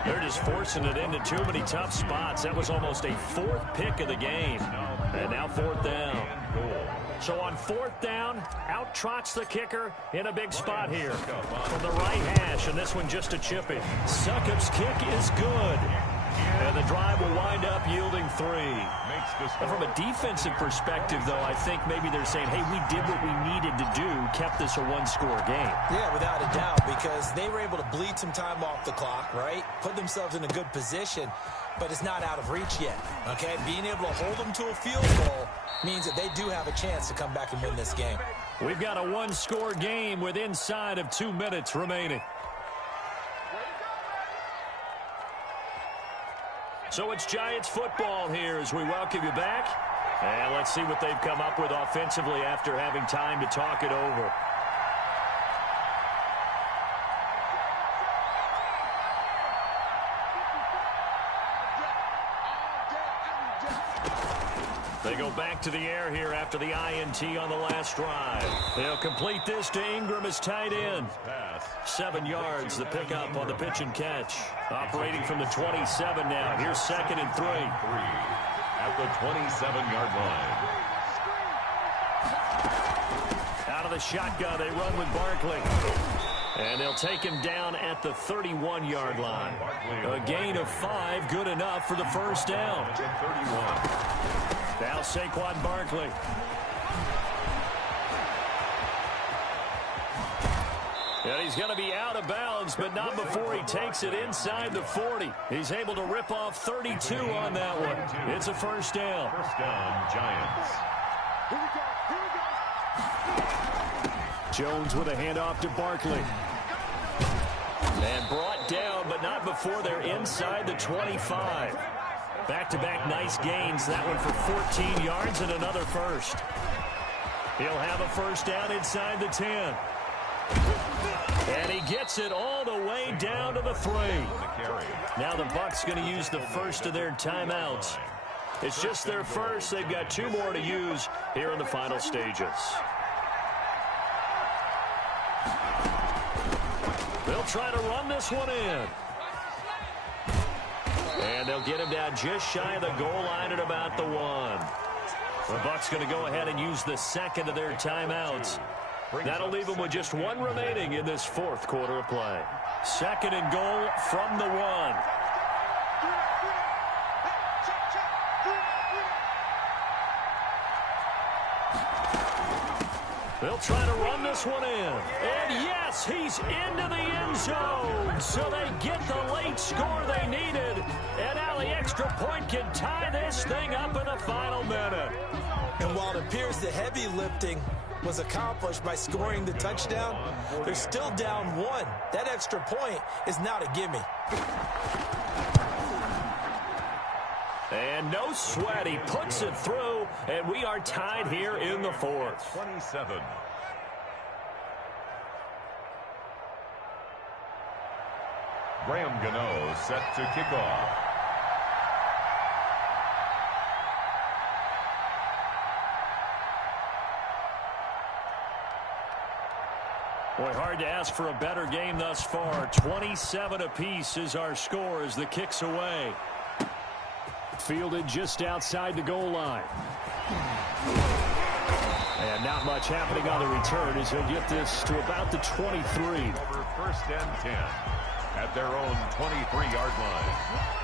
They're just forcing it into too many tough spots. That was almost a 4th pick of the game. And now 4th down. So on 4th down, out trots the kicker in a big spot here. From the right hash, and this one just a chippy. Succop's kick is good. And the drive will wind up yielding 3. And from a defensive perspective, though, I think maybe they're saying, hey, we did what we needed to do, kept this a 1-score game. Yeah, without a doubt, because they were able to bleed some time off the clock, right? Put themselves in a good position, but it's not out of reach yet, okay? Being able to hold them to a field goal means that they do have a chance to come back and win this game. We've got a 1-score game with inside of 2 minutes remaining. So it's Giants football here as we welcome you back. And let's see what they've come up with offensively after having time to talk it over. They go back to the air here after the INT on the last drive. They'll complete this to Ingram as tight end. 7 yards, the pickup on the pitch and catch. Operating from the 27 now. Here's 2nd and 3. At the 27-yard line. Out of the shotgun, they run with Barkley. And they'll take him down at the 31-yard line. A gain of 5, good enough for the 1st down. Now Saquon Barkley. And he's going to be out of bounds, but not before he takes it inside the 40. He's able to rip off 32 on that one. It's a 1st down. 1st down, Giants. Jones with a handoff to Barkley. And brought down, but not before they're inside the 25. Back-to-back nice gains. That one for 14 yards and another 1st. He'll have a 1st down inside the 10. And he gets it all the way down to the 3. Now the Bucs going to use the 1st of their timeouts. It's just their 1st. They've got 2 more to use here in the final stages. They'll try to run this one in. And they'll get him down just shy of the goal line at about the 1. The Bucs going to go ahead and use the 2nd of their timeouts. That'll leave them with just one remaining in this fourth quarter of play. Second and goal from the 1. They'll try to run this one in. And yes, he's into the end zone. So they get the late score they needed. And now the extra point can tie this thing up in the final minute. And while it appears the heavy lifting was accomplished by scoring the touchdown, they're still down 1. That extra point is not a gimme. And no sweat. He puts it through, and we are tied here in the fourth. 27. Graham Gano set to kick off. Boy, hard to ask for a better game thus far. 27 apiece is our score as the kick's away. Fielded just outside the goal line. And not much happening on the return as he'll get this to about the 23. Over first and 10 at their own 23-yard line.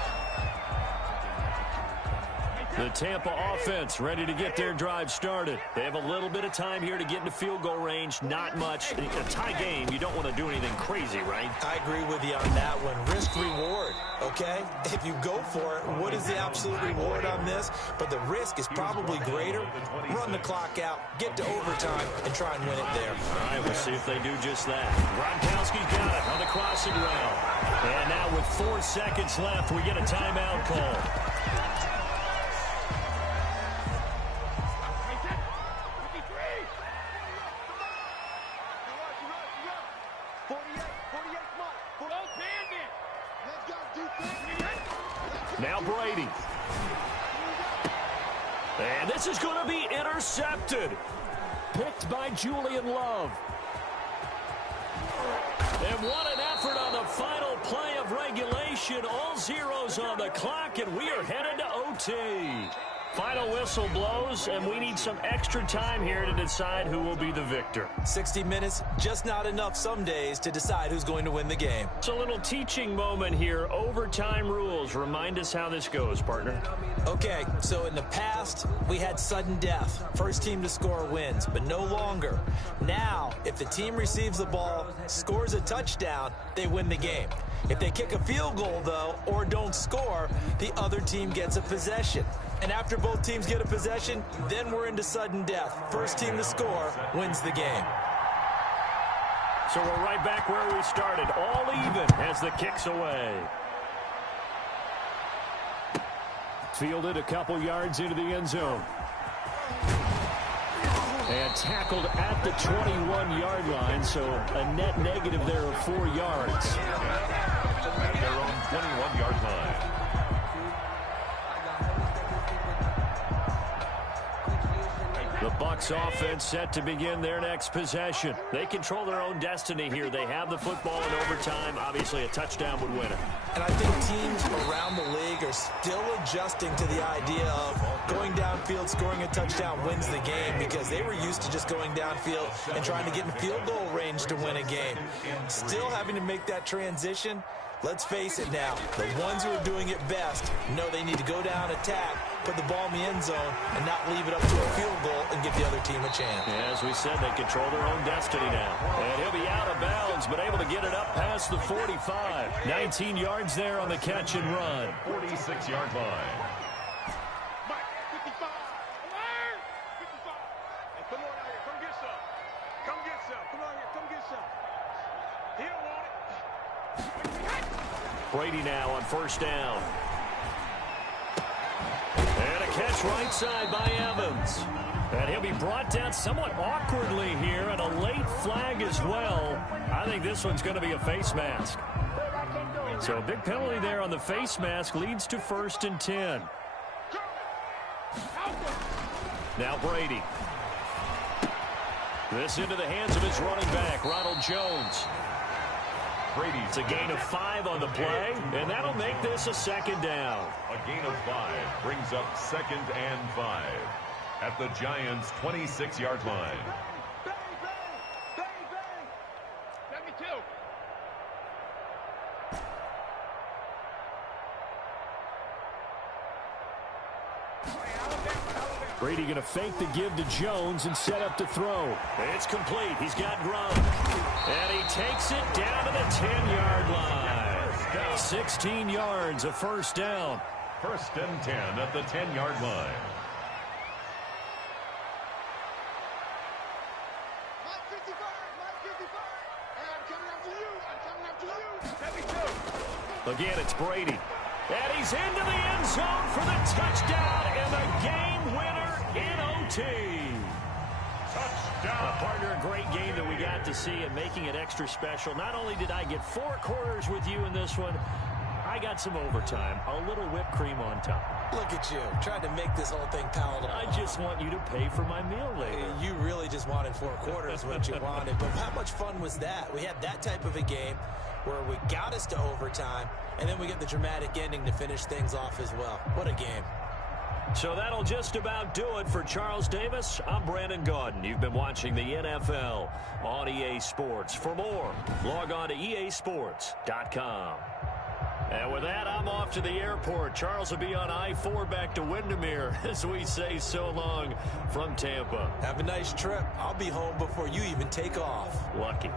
The Tampa offense ready to get their drive started. They have a little bit of time here to get into field goal range. Not much. In a tie game, you don't want to do anything crazy, right? I agree with you on that one. Risk reward, okay? If you go for it, what is the absolute reward on this? But the risk is probably greater. Run the clock out, get to overtime, and try and win it there. All right, we'll see if they do just that. Gronkowski's got it on the crossing route. And now with 4 seconds left, we get a timeout call. Now Brady. And this is going to be intercepted. Picked by Julian Love. And what an effort on the final play of regulation. All zeros on the clock, and we are headed to OT. Final whistle blows, and we need some extra time here to decide who will be the victor. 60 minutes, just not enough some days to decide who's going to win the game. It's a little teaching moment here. Overtime rules. Remind us how this goes, partner. Okay, so in the past, we had sudden death. First team to score wins, but no longer. Now, if the team receives the ball, scores a touchdown, they win the game. If they kick a field goal, though, or don't score, the other team gets a possession. And after both teams get a possession, then we're into sudden death. First team to score wins the game. So we're right back where we started, all even as the kick's away. Fielded a couple yards into the end zone. And tackled at the 21-yard line, so a net negative there of 4 yards. At their own 21-yard line. The Bucs offense set to begin their next possession. They control their own destiny here. They have the football in overtime. Obviously, a touchdown would win it. And I think teams around the league are still adjusting to the idea of going downfield, scoring a touchdown wins the game, because they were used to just going downfield and trying to get in field goal range to win a game. Still having to make that transition. Let's face it now, the ones who are doing it best know they need to go down, attack, put the ball in the end zone, and not leave it up to a field goal and give the other team a chance. Yeah, as we said, they control their own destiny now. And he'll be out of bounds, but able to get it up past the 45. 19 yards there on the catch and run. 46-yard line. Mike, 55. Alert! 55. Hey, come on out here. Come get some. Come get some. Come on here. Come get some. He don't want it. Brady now on first down. And a catch right side by Evans. And he'll be brought down somewhat awkwardly here, and a late flag as well. I think this one's going to be a face mask. So a big penalty there on the face mask leads to 1st and 10. Now Brady. This into the hands of his running back, Ronald Jones. It's a gain of 5 on the play, and that'll make this a second down. A gain of 5 brings up 2nd and 5 at the Giants' 26-yard line. Brady going to fake the give to Jones and set up to throw. It's complete. He's got Gronk. And he takes it down to the 10-yard line. 16 yards, a first down. First and 10 at the 10-yard line. Again, it's Brady. And he's into the end zone for the touchdown and the game winner in OT. Touchdown. Partner, a great game that we got to see and making it extra special. Not only did I get 4 quarters with you in this one, I got some overtime, a little whipped cream on top. Look at you, trying to make this whole thing palatable. I just want you to pay for my meal later. You really just wanted 4 quarters, what you wanted. But how much fun was that? We had that type of a game where we got us to overtime, and then we get the dramatic ending to finish things off as well. What a game. So that'll just about do it for Charles Davis. I'm Brandon Gaudin. You've been watching the NFL on EA Sports. For more, log on to easports.com. And with that, I'm off to the airport. Charles will be on I-4 back to Windermere as we say so long from Tampa. Have a nice trip. I'll be home before you even take off. Lucky.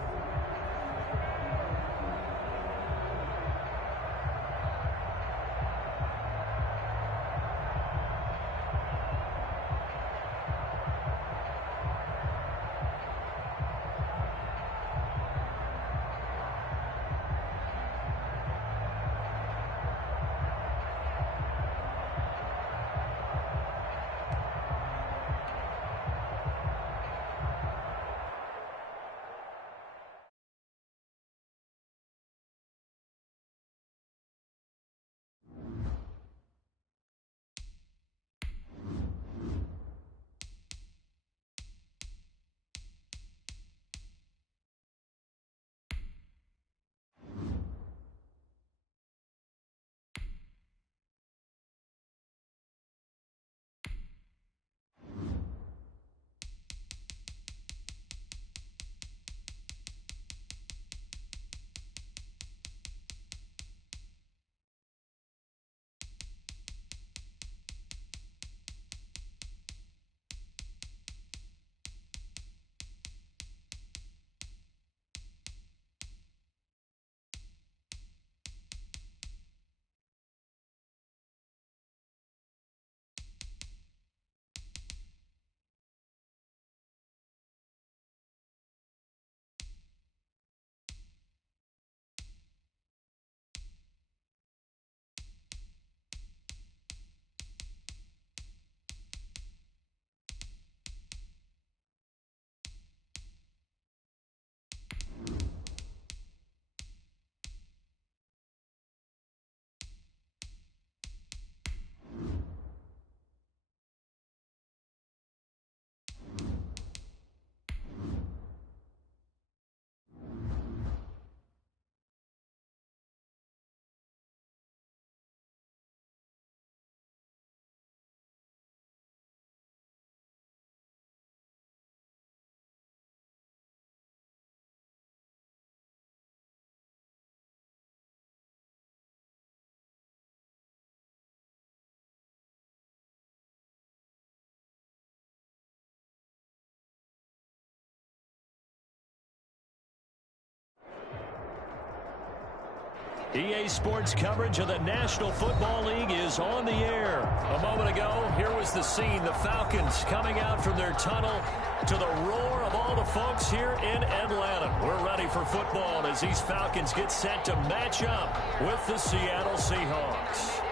EA Sports coverage of the National Football League is on the air. A moment ago, here was the scene. The Falcons coming out from their tunnel to the roar of all the folks here in Atlanta. We're ready for football as these Falcons get set to match up with the Seattle Seahawks.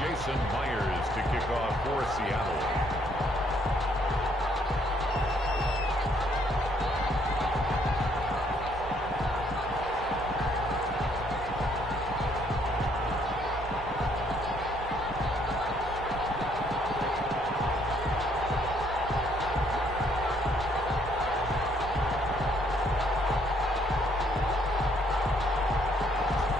Jason Myers to kick off for Seattle.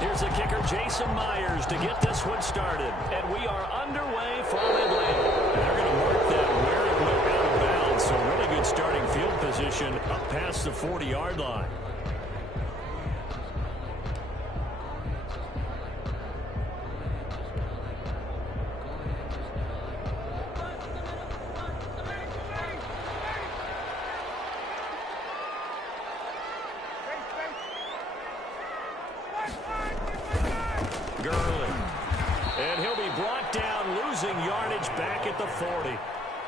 Here's the kicker, Jason Myers, to get this one started. And we are underway from Atlanta. They're going to work that where it went out of bounds. So really good starting field position up past the 40-yard line. Gurley. And he'll be brought down, losing yardage back at the 40.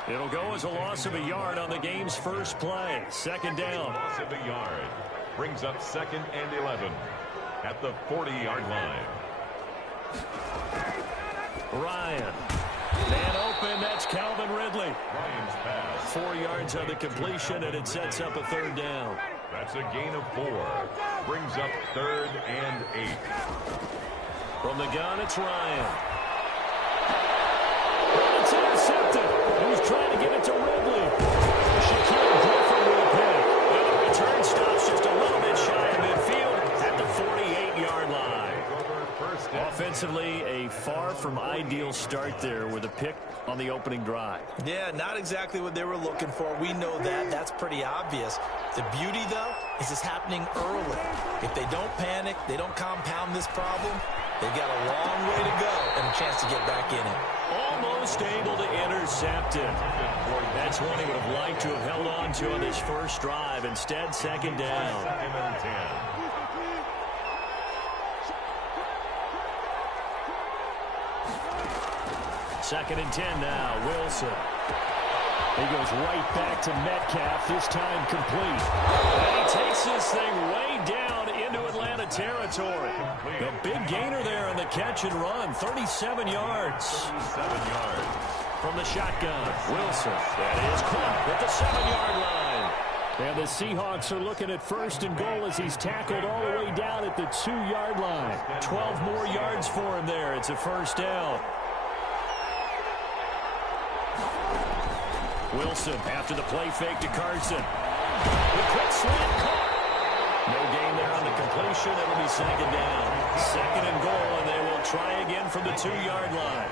It'll go as a loss of a yard on the game's first play. Second down. Loss of a yard. Brings up 2nd and 11 at the 40-yard line. Ryan. Man open, that's Calvin Ridley. Ryan's pass. 4 yards on the completion, and it sets up a third down. That's a gain of 4. Brings up 3rd and 8. From the gun, it's Ryan. And it's intercepted. He was trying to get it to Ridley. Shaquille Griffin with a pick. And the return stops just a little bit shy of midfield at the 48-yard line. Offensively, a far from ideal start there with a pick on the opening drive. Yeah, not exactly what they were looking for. We know that. That's pretty obvious. The beauty, though, is it's happening early. If they don't panic, they don't compound this problem, they've got a long way to go and a chance to get back in it. Almost able to intercept it. That's one he would have liked to have held on to on this first drive. Instead, second down. 2nd and 10. Second and 10 now, Wilson. He goes right back to Metcalf, this time complete. And he takes this thing way down into Atlanta territory. A big gainer there on the catch and run, 37 yards. 7 yards. From the shotgun, Wilson. That is caught at the 7-yard line. And the Seahawks are looking at 1st and goal as he's tackled all the way down at the 2-yard line. 12 more yards for him there. It's a first down. Wilson after the play fake to Carson. The quick slant caught. No gain there on the completion. It'll be second down. 2nd and goal, and they will try again from the 2-yard line.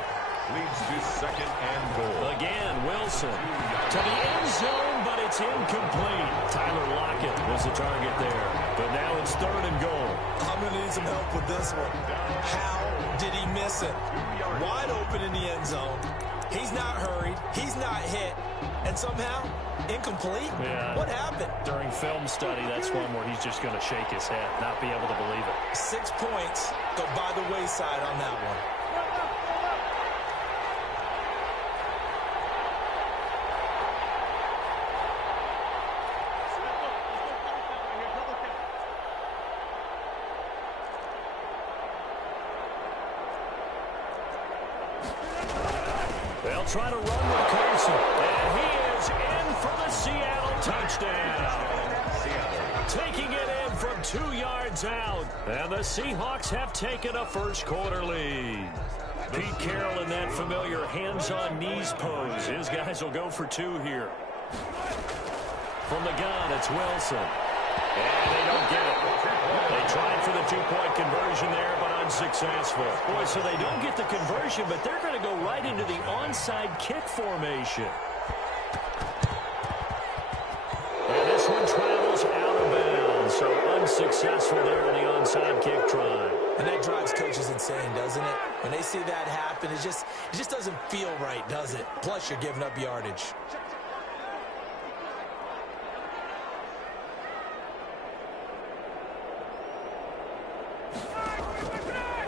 Leads to 2nd and goal. Again, Wilson to the end zone, but it's incomplete. Tyler Lockett was the target there, but now it's 3rd and goal. I'm going to need some help with this one. How did he miss it? Wide open in the end zone. He's not hurried. He's not hit. And somehow, incomplete? Yeah. What happened? During film study, that's one where he's just going to shake his head, not be able to believe it. 6 points go by the wayside on that one. They'll try to run with Carson. And he is in for the Seattle touchdown. Taking it in from 2 yards out. And the Seahawks have taken a first quarter lead. Pete Carroll in that familiar hands-on knees pose. His guys will go for 2 here. From the gun, it's Wilson. And they don't get it. They tried for the 2-point conversion there, but unsuccessful. Boy, so they don't get the conversion, but they're going to go right into the onside kick formation. And this one travels out of bounds, so unsuccessful there in the onside kick try. And that drives coaches insane, doesn't it? When they see that happen, it just doesn't feel right, does it? Plus, you're giving up yardage.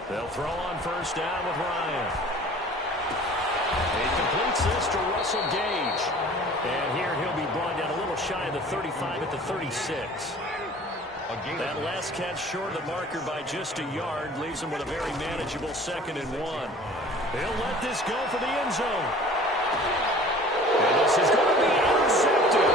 They'll throw on first down with Ryan. He completes this to Russell Gage. And here he'll be brought down a little shy of the 35 at the 36. That last catch short of the marker by just a yard leaves him with a very manageable 2nd and 1. He'll let this go for the end zone. And this is going to be intercepted.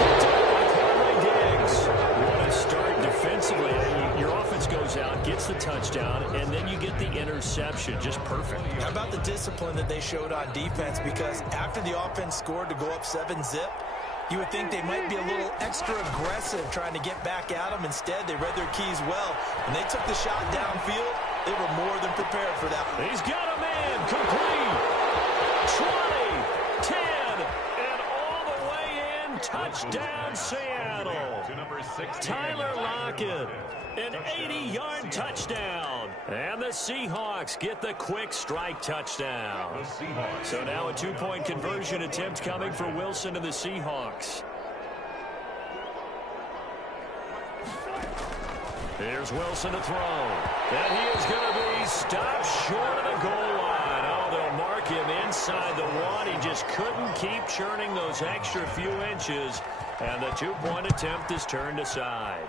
Picked up by Conway Diggs. What a start defensively. Your offense goes out, gets the touchdown, and then you get the interception. Just perfect. How about the discipline that they showed on defense? Because after the offense scored to go up 7-zip, you would think they might be a little extra aggressive trying to get back at them. Instead, they read their keys well. When they took the shot downfield, they were more than prepared for that. He's got a man complete. 20, 10, and all the way in. Touchdown, Seattle. Tyler Lockett, an 80-yard touchdown. And the Seahawks get the quick strike touchdown. So now a 2-point conversion attempt coming for Wilson and the Seahawks. Here's Wilson to throw. And he is going to be stopped short of the goal line. Oh, they'll mark him inside the one. He just couldn't keep churning those extra few inches. And the two-point attempt is turned aside.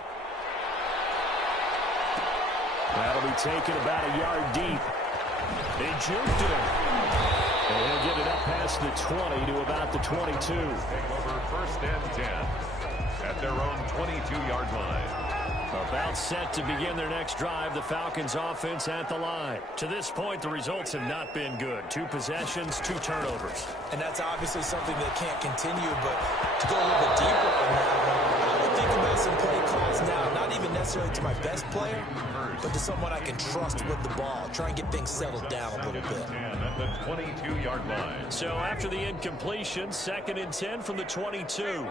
That'll be taken about a yard deep. He juked him. And he'll get it up past the 20 to about the 22. Take over first and 10 at their own 22-yard line. About set to begin their next drive. The Falcons offense at the line. To this point, the results have not been good. 2 possessions, 2 turnovers. And that's obviously something that can't continue, but to go a little bit deeper on that, I would think about some play calls now, not even necessarily to my best player, but to someone I can trust with the ball. Try and get things settled down a little bit. At the 22-yard line. So after the incompletion, 2nd and 10 from the 22.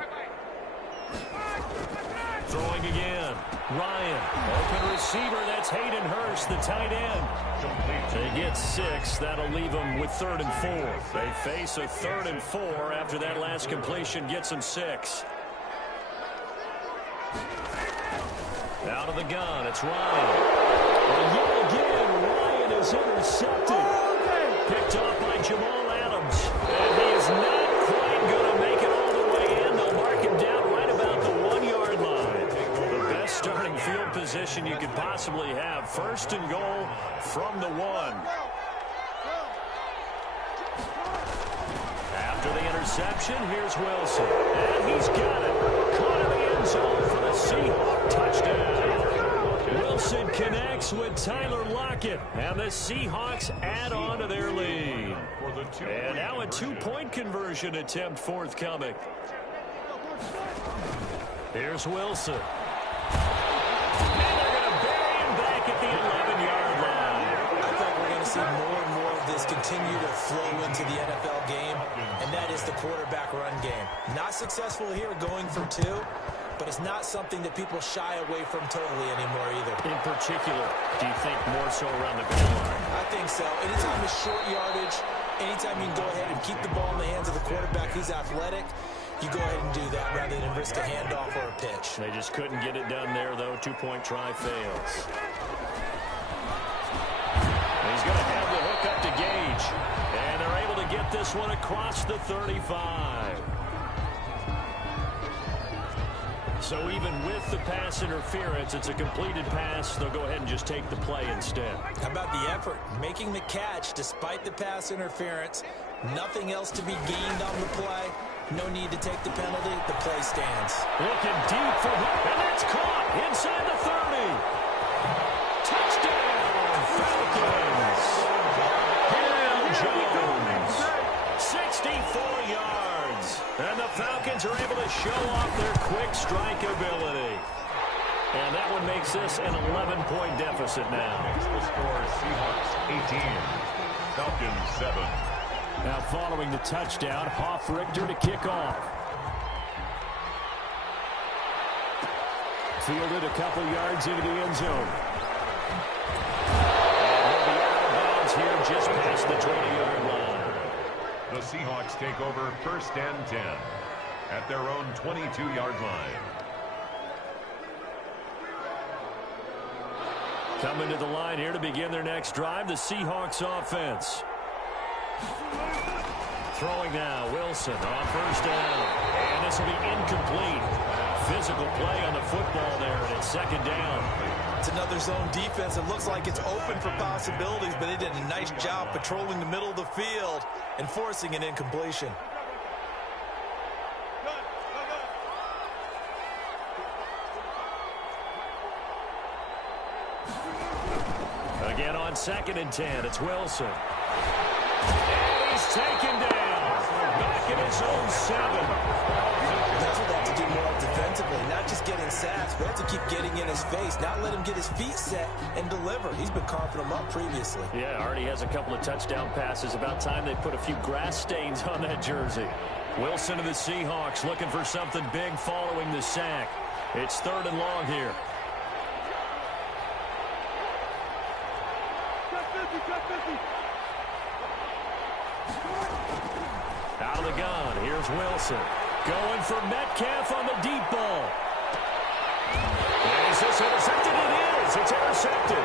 Throwing again. Ryan, open receiver. That's Hayden Hurst, the tight end. They get 6. That'll leave them with 3rd and 4. They face a 3rd and 4 after that last completion gets them 6. Out of the gun, it's Ryan. And yet again, Ryan is intercepted. Picked off by Jamal Adams. And he is not quite going to make it all the way in. They'll mark him down right about the 1-yard line. The best starting field position you could possibly have. 1st and goal from the 1. After the interception, here's Wilson. And he's got it. Caught in the end zone for the Seahawks touchdown. Wilson connects with Tyler Lockett. And the Seahawks add on to their lead. And now a 2-point conversion attempt forthcoming. Here's Wilson. And they're going to bury him back at the 11-yard line. I think we're going to see more and more of this continue to flow into the NFL game, and that is the quarterback run game. Not successful here going for 2, but it's not something that people shy away from totally anymore either. In particular, do you think more so around the goal line? I think so. Anytime it's short yardage, anytime you can go ahead and keep the ball in the hands of the quarterback who's athletic, you go ahead and do that rather than risk a handoff or a pitch. They just couldn't get it done there, though. 2-point try fails. He's going to have the hook up to Gage. And they're able to get this one across the 35. So even with the pass interference, it's a completed pass. They'll go ahead and just take the play instead. How about the effort? Making the catch despite the pass interference. Nothing else to be gained on the play. No need to take the penalty. The play stands. Looking deep for him, and that's caught inside the 30. Touchdown, Falcons. Jones, 64 yards. And the Falcons are able to show off their quick strike ability. And that one makes this an 11-point deficit now. The score is Seahawks 18, Falcons 7. Now following the touchdown, Hoff-Richter to kick off. Fielded a couple yards into the end zone. And he'll be out of bounds here just past the 20-yard line. The Seahawks take over 1st and 10 at their own 22-yard line. Coming to the line here to begin their next drive, the Seahawks offense. Throwing now, Wilson on 1st down. And this will be incomplete. Physical play on the football there, and it's 2nd down. It's another zone defense. It looks like it's open for possibilities, but they did a nice job patrolling the middle of the field and forcing an incompletion. Again on 2nd and 10, it's Wilson. And he's taken down. Back in his own 7. That's what they have to do more defensively, not just getting sacks, but have to keep getting in his face, not let him get his feet set and deliver. He's been carving them up previously. Yeah, already has a couple of touchdown passes. About time they put a few grass stains on that jersey. Wilson to the Seahawks looking for something big following the sack. It's 3rd and long here. Out of the gun, here's Wilson. Going for Metcalf on the deep ball. And he's just intercepted it in. is. It's intercepted.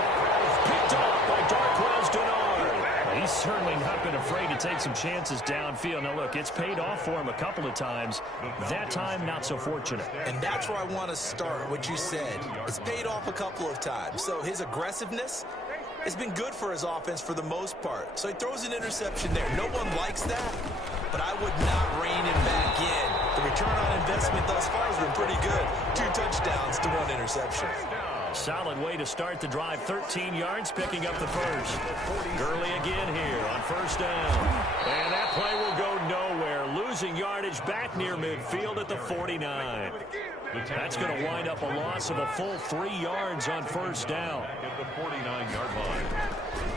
Picked off by Darquez Denard. He's certainly not been afraid to take some chances downfield. Now, look, it's paid off for him a couple of times. That time, not so fortunate. And that's where I want to start, what you said. It's paid off a couple of times. So his aggressiveness has been good for his offense for the most part. So he throws an interception there. No one likes that, but I would not rein him back in. The return on investment thus far has been pretty good. 2 touchdowns to 1 interception. Solid way to start the drive. 13 yards, picking up the first. Gurley again here on first down. And that play will go nowhere. Losing yardage back near midfield at the 49. That's going to wind up a loss of a full 3 yards on first down. At the 49-yard line.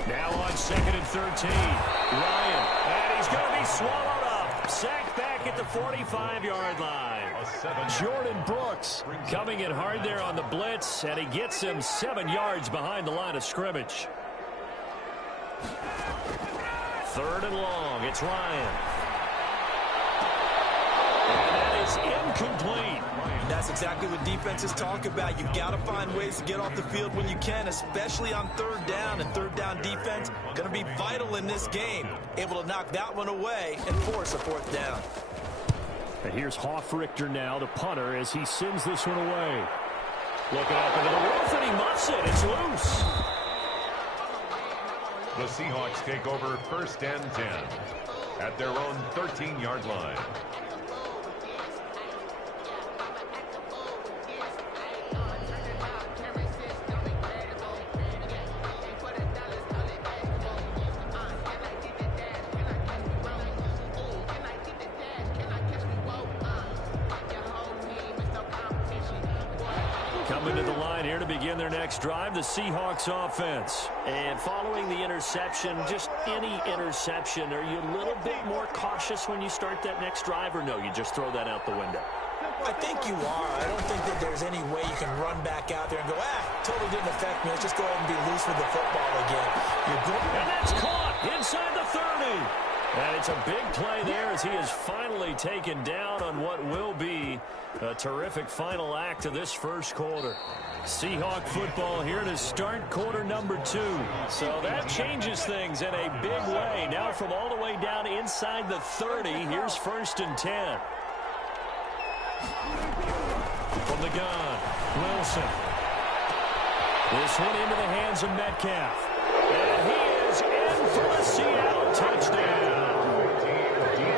Now on 2nd and 13. Ryan, and he's going to be swallowed up. Sacked back at the 45-yard line. Jordan Brooks coming in hard there on the blitz, and he gets him 7 yards behind the line of scrimmage. 3rd and long. It's Ryan. And that is incomplete. And that's exactly what defenses talk about. You've got to find ways to get off the field when you can, especially on 3rd down. And 3rd down defense going to be vital in this game. Able to knock that one away and force a 4th down. And here's Hoffrichter now, the punter, as he sends this one away. Looking up into the roof, and he muffs it. It's loose. The Seahawks take over 1st and 10 at their own 13-yard line. Coming to the line here to begin their next drive, the Seahawks offense. And following the interception, just any interception, are you a little bit more cautious when you start that next drive, or no, you just throw that out the window? I think you are. I don't think that there's any way you can run back out there and go, totally didn't affect me. Let's just go ahead and be loose with the football again. And that's caught inside the 30. And it's a big play there as he is finally taken down on what will be a terrific final act of this first quarter. Seahawk football here to start quarter number 2. So that changes things in a big way. Now from all the way down inside the 30, here's 1st and 10. From the gun, Wilson. This one into the hands of Metcalf. And he is in for the Seattle touchdown.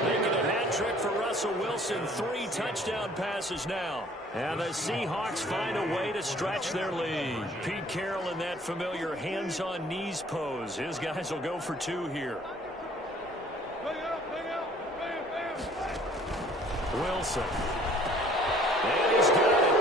Making a hat trick for Russell Wilson. 3 touchdown passes now. And the Seahawks find a way to stretch their lead. Pete Carroll in that familiar hands-on knees pose. His guys will go for 2 here. Wilson. And he's got it.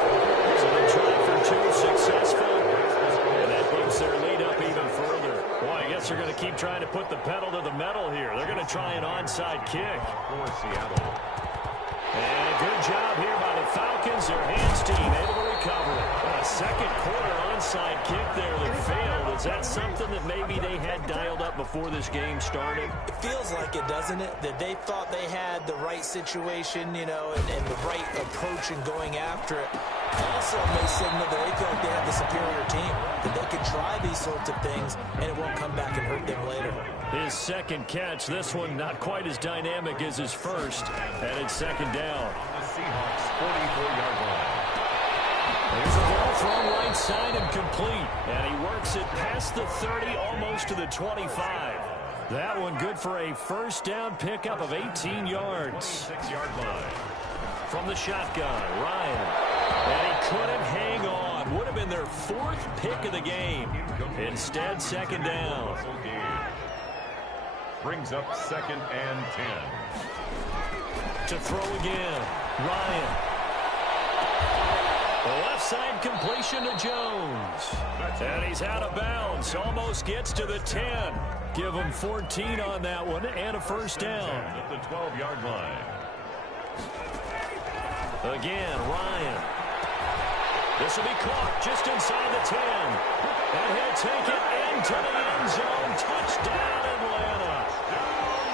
So they try for 2, successful. And that bumps their lead up even further. Boy, I guess they're going to keep trying to put the pedal to the metal here. They're going to try an onside kick. For Seattle. And a good job here by the Falcons. Their hands team able to recover it. A second quarter onside kick there that failed. Is that something that maybe they had dialed up before this game started? It feels like it, doesn't it? That they thought they had the right situation, and the right approach in going after it. Also may signal that they feel like they have the superior team, that they can try these sorts of things, and it won't come back and hurt them later. His second catch, this one not quite as dynamic as his first, and it's 2nd down. On the Seahawks 44-yard line. There's a ball thrown right side and complete, and he works it past the 30, almost to the 25. That one good for a 1st down pickup of 18 yards. 26-yard line. From the shotgun, Ryan. And he couldn't hang on. Would have been their 4th pick of the game. Instead, 2nd down. Brings up 2nd and 10. To throw again, Ryan. The left side completion to Jones. And he's out of bounds. Almost gets to the 10. Give him 14 on that one and a 1st down. At the 12-yard line. Again, Ryan. This will be caught just inside the 10. And he'll take it into the end zone. Touchdown, Atlanta.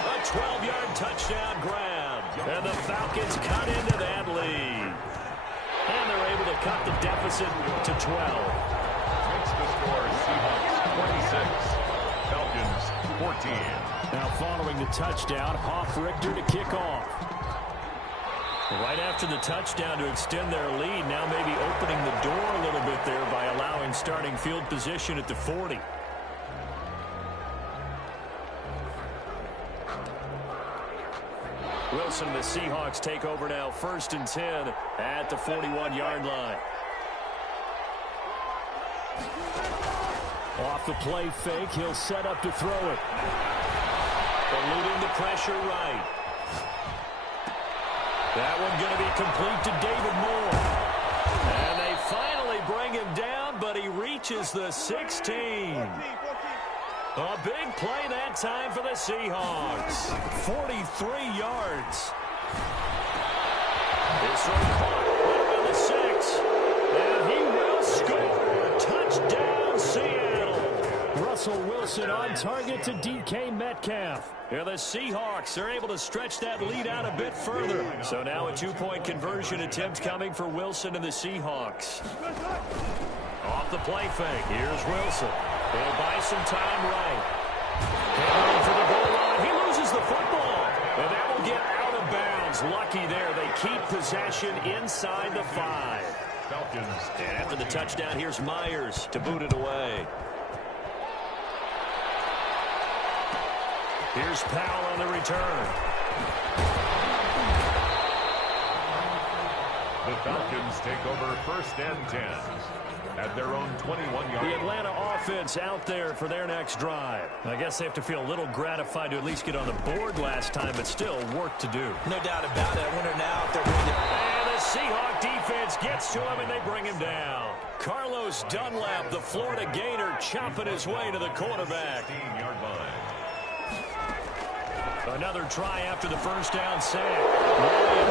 A 12-yard touchdown grab. And the Falcons cut into that lead. And they're able to cut the deficit to 12. the score Seahawks 26, Falcons 14. Now following the touchdown, Richter to kick off. Right after the touchdown to extend their lead, now maybe opening the door a little bit there by allowing starting field position at the 40. Wilson and the Seahawks take over now, 1st and 10 at the 41-yard line. Off the play fake, he'll set up to throw it. Eluding the pressure right. That one going to be complete to David Moore. And they finally bring him down, but he reaches the 16. A big play that time for the Seahawks. 43 yards. This one caught right on the 6. And he will score. Touchdown, Seattle. Russell Wilson on target to DK Metcalf. Here the Seahawks are able to stretch that lead out a bit further. So now a 2-point conversion attempt coming for Wilson and the Seahawks. Off the play fake. Here's Wilson. He'll buy some time right. Heading for the goal line. He loses the football. And that will get out of bounds. Lucky there. They keep possession inside the 5. Falcons. And after the touchdown, here's Myers to boot it away. Here's Powell on the return. The Falcons take over 1st and 10 at their own 21-yard. The Atlanta offense out there for their next drive. I guess they have to feel a little gratified to at least get on the board last time, but still work to do. No doubt about it. I wonder now if they're going to... And the Seahawk defense gets to him, and they bring him down. Carlos Dunlap, the Florida Gator, chopping his way to the quarterback. 16-yard line. Another try after the first down sack. And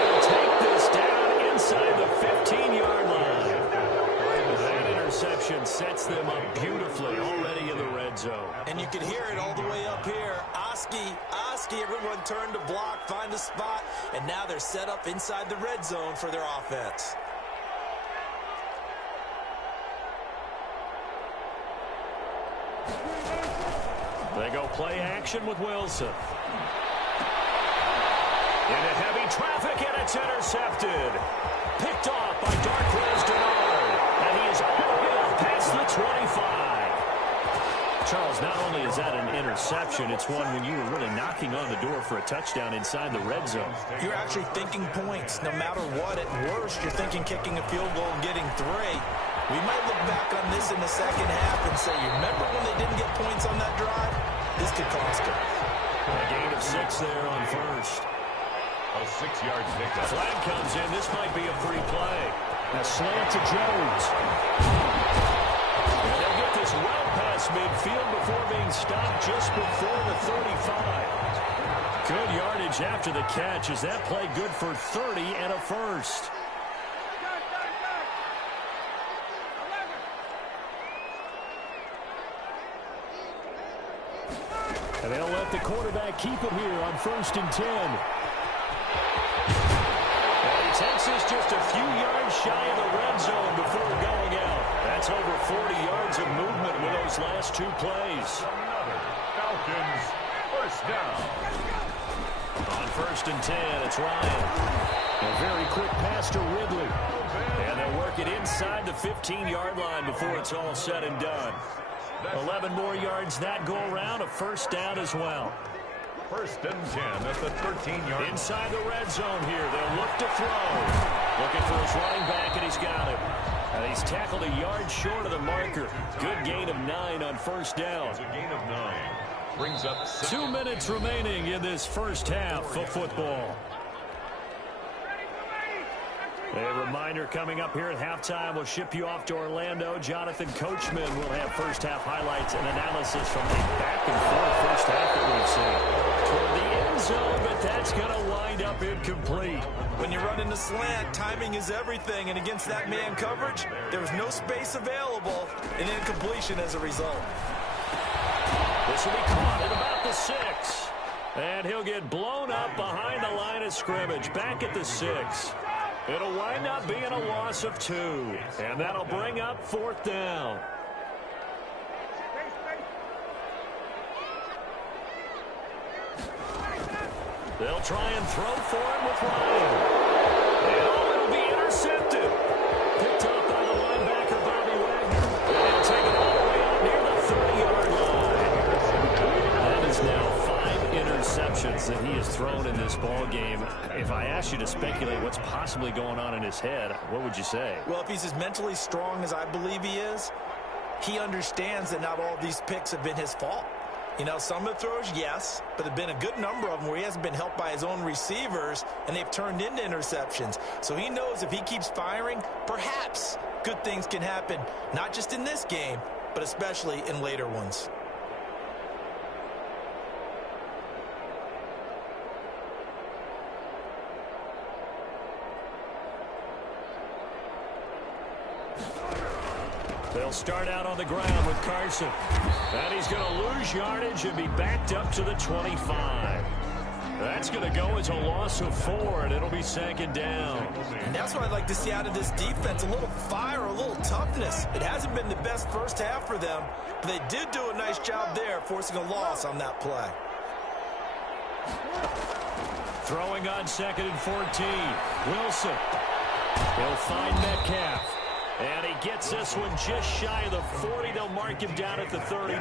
he'll take this down inside the 15-yard line. That interception sets them up beautifully already in the red zone. And you can hear it all the way up here. Oski, everyone turned to block, find a spot, and now they're set up inside the red zone for their offense. They go play action with Wilson. Into heavy traffic, and it's intercepted. Picked off by Darquez Dennard. And he is all the way up past the 25. Charles, not only is that an interception, it's one when you were really knocking on the door for a touchdown inside the red zone. You're actually thinking points. No matter what, at worst, you're thinking kicking a field goal and getting 3. We might look back on this in the second half and say, you remember when they didn't get points on that drive? This could cost them. A gain of 6 there on first. A 6-yard pickup. Flag comes in. This might be a free play. A slant to Jones. And they'll get this well past midfield before being stopped just before the 35. Good yardage after the catch. Is that play good for 30 and a first? And they'll let the quarterback keep it here on 1st and 10. And he takes this just a few yards shy of the red zone before going out. That's over 40 yards of movement with those last 2 plays. Another Falcons first down. On 1st and 10, it's Ryan. A very quick pass to Ridley. And they'll work it inside the 15-yard line before it's all said and done. 11 more yards that go around, a first down as well. 1st and 10 at the 13-yard line. Inside the red zone here, they'll look to throw. Looking for his running back, and he's got him. And he's tackled a yard short of the marker. Good gain of 9 on first down. It's a gain of 9. Brings up 2 minutes remaining in this first half of football. A reminder coming up here at halftime. We'll ship you off to Orlando. Jonathan Coachman will have first half highlights and analysis from the back and forth first half that we've seen. Toward the end zone, but that's going to wind up incomplete. When you run in the slant, timing is everything. And against that man coverage, there was no space available, and incompletion as a result. This will be caught at about the 6. And he'll get blown up behind the line of scrimmage. Back at the 6. It'll wind up being a loss of 2. And that'll bring up 4th down. They'll try and throw for him with Ryan. And it'll be intercepted. Picked up by the linebacker, Bobby Wagner. And take it all the way out near the 30-yard line. That is now 5 interceptions that he has thrown in this ball game. If I asked you to speculate what's possibly going on in his head, what would you say? Well, if he's as mentally strong as I believe he is, he understands that not all of these picks have been his fault. You know, some of the throws, yes, but there have been a good number of them where he hasn't been helped by his own receivers, and they've turned into interceptions. So he knows if he keeps firing, perhaps good things can happen, not just in this game, but especially in later ones. They'll start out on the ground with Carson. And he's going to lose yardage and be backed up to the 25. That's going to go as a loss of 4, and it'll be 2nd down. And that's what I'd like to see out of this defense, a little fire, a little toughness. It hasn't been the best first half for them, but they did do a nice job there, forcing a loss on that play. Throwing on 2nd and 14. Wilson. He'll find Metcalf. And he gets this one just shy of the 40. They'll mark him down at the 39.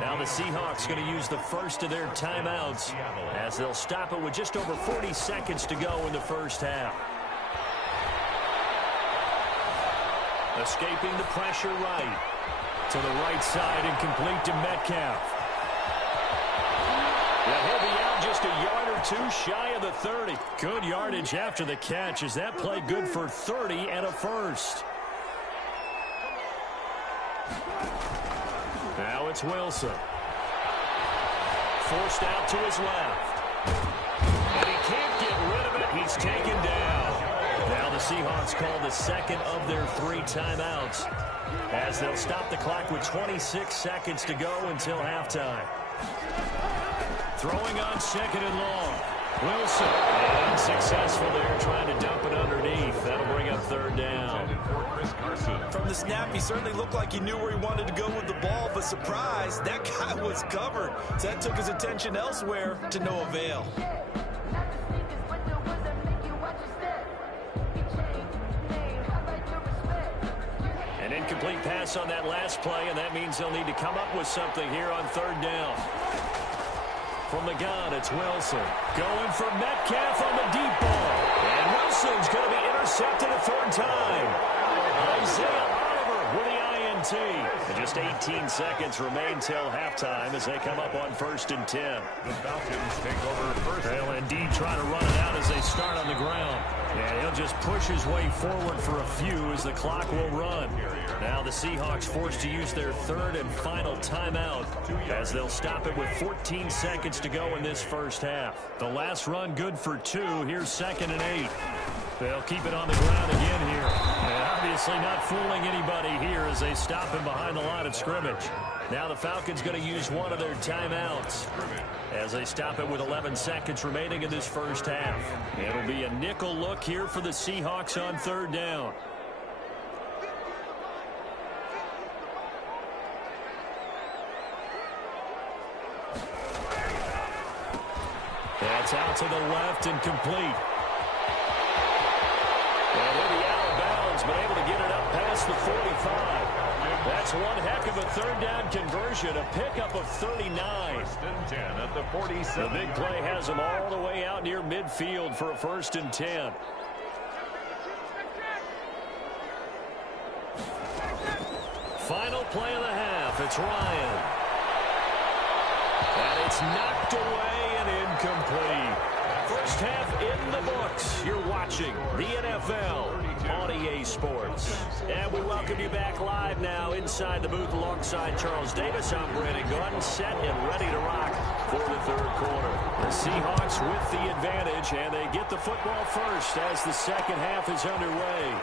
Now the Seahawks going to use the first of their timeouts as they'll stop it with just over 40 seconds to go in the first half. Escaping the pressure right. To the right side and complete to Metcalf. Yeah, he'll be out just a yard or 2 shy of the 30. Good yardage after the catch. Is that play good for 30 and a first? Now it's Wilson. Forced out to his left. And he can't get rid of it. He's taken down. Now the Seahawks call the second of their 3 timeouts as they'll stop the clock with 26 seconds to go until halftime. Throwing on 2nd and long. Wilson. Unsuccessful there, trying to dump it underneath. That'll bring up 3rd down. From the snap, he certainly looked like he knew where he wanted to go with the ball, but surprise, that guy was covered. So that took his attention elsewhere to no avail. An incomplete pass on that last play, and that means they'll need to come up with something here on 3rd down. From the gun, it's Wilson. Going for Metcalf on the deep ball. And Wilson's going to be intercepted a 3rd time. Isaiah Oliver with the INT. And just 18 seconds remain till halftime as they come up on 1st and 10. The Falcons take over first. They'll indeed try to run it out as they start on the ground. And he'll just push his way forward for a few as the clock will run. Now the Seahawks forced to use their 3rd and final timeout as they'll stop it with 14 seconds to go in this first half. The last run good for 2. Here's 2nd and 8. They'll keep it on the ground again here. And obviously not fooling anybody here as they stop him behind the line of scrimmage. Now the Falcons going to use one of their timeouts as they stop it with 11 seconds remaining in this first half. It'll be a nickel look here for the Seahawks on 3rd down. That's out to the left and complete. And he'll be out of bounds, but able to get it up past the 45. That's one heck of a 3rd down conversion, a pickup of 39. 1st and 10 at the 47. The big play has them all the way out near midfield for a 1st and 10. Final play of the half. It's Ryan. And it's knocked away and incomplete. First half in the books. You're watching the NFL on EA Sports. And we welcome you back live now inside the booth alongside Charles Davis. I'm Brandon Gordon, set and ready to rock for the 3rd quarter. The Seahawks with the advantage, and they get the football first as the second half is underway.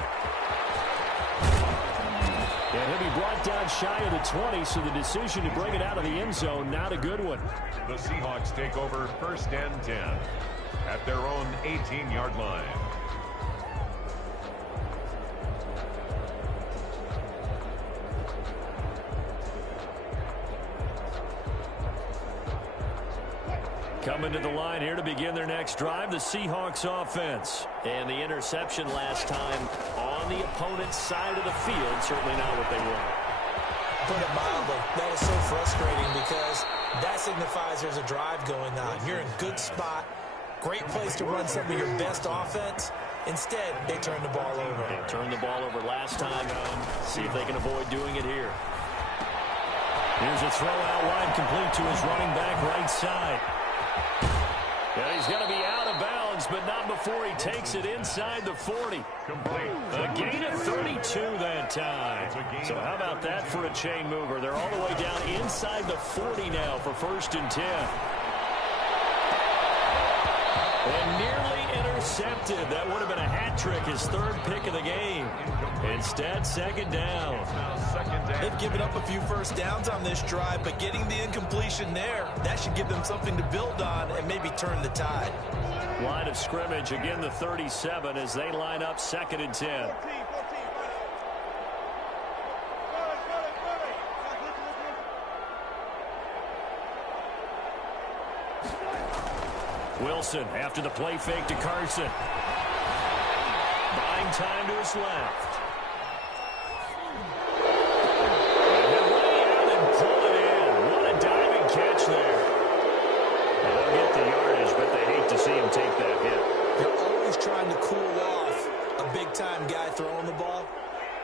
And he'll be brought down shy of the 20, so the decision to bring it out of the end zone, not a good one. The Seahawks take over 1st and 10 at their own 18-yard line. Coming to the line here to begin their next drive, the Seahawks offense. And the interception last time on the opponent's side of the field, certainly not what they want. Put it mildly, that is so frustrating because that signifies there's a drive going on. You're in a good spot, great place to run some of your best offense. Instead, they turn the ball over. They turned the ball over last time. See if they can avoid doing it here. Here's a throw out wide, complete to his running back right side. And he's going to be out of bounds, but not before he takes it inside the 40. Complete. A gain of 32 that time. So how about that for a chain mover? They're all the way down inside the 40 now for 1st and 10. And nearly intercepted. That would have been a hat trick, his 3rd pick of the game. Instead, 2nd down. They've given up a few first downs on this drive, but getting the incompletion there, that should give them something to build on and maybe turn the tide. Line of scrimmage, again the 37 as they line up 2nd and 10. Wilson after the play fake to Carson. Buying time to his left. And he'll lay out and pull it in. What a diving catch there. And they'll get the yardage, but they hate to see him take that hit. You're always trying to cool off a big-time guy throwing the ball,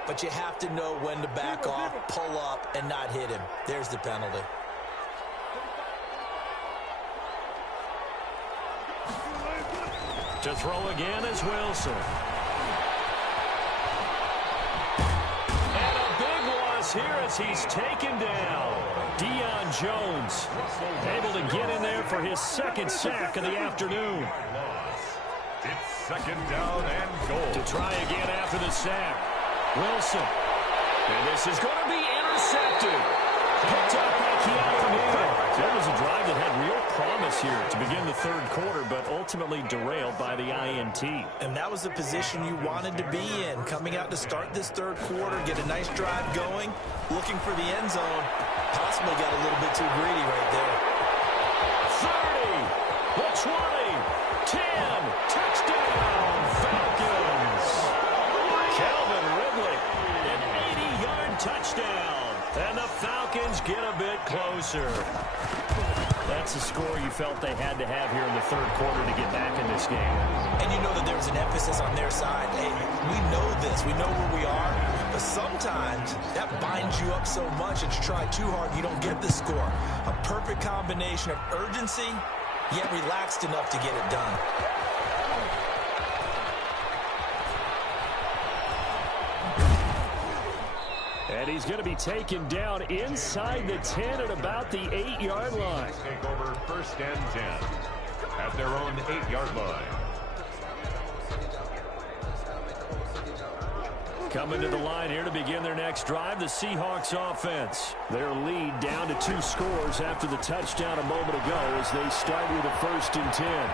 but you have to know when to back off, pull up, and not hit him. There's the penalty. To throw again is Wilson. And a big loss here as he's taken down. Deion Jones able to get in there for his 2nd sack of the afternoon. It's 2nd down and goal. To try again after the sack. Wilson. And this is going to be intercepted. Picked up by Keanu Neal. That was a drive that had real promise here to begin the 3rd quarter, but ultimately derailed by the INT. And that was the position you wanted to be in, coming out to start this 3rd quarter, get a nice drive going, looking for the end zone. Possibly got a little bit too greedy right there. 30, the 20, 10, touchdown, Falcons. Calvin Ridley, an 80-yard touchdown. And the Falcons get a bit closer. That's a score you felt they had to have here in the 3rd quarter to get back in this game. And you know that there's an emphasis on their side. Hey, we know this. We know where we are. But sometimes that binds you up so much that you try too hard, you don't get the score. A perfect combination of urgency, yet relaxed enough to get it done. And he's going to be taken down inside the 10 at about the 8-yard line. Take over 1st and 10 at their own 8-yard line. Coming to the line here to begin their next drive, the Seahawks offense. Their lead down to 2 scores after the touchdown a moment ago as they start with a 1st and 10.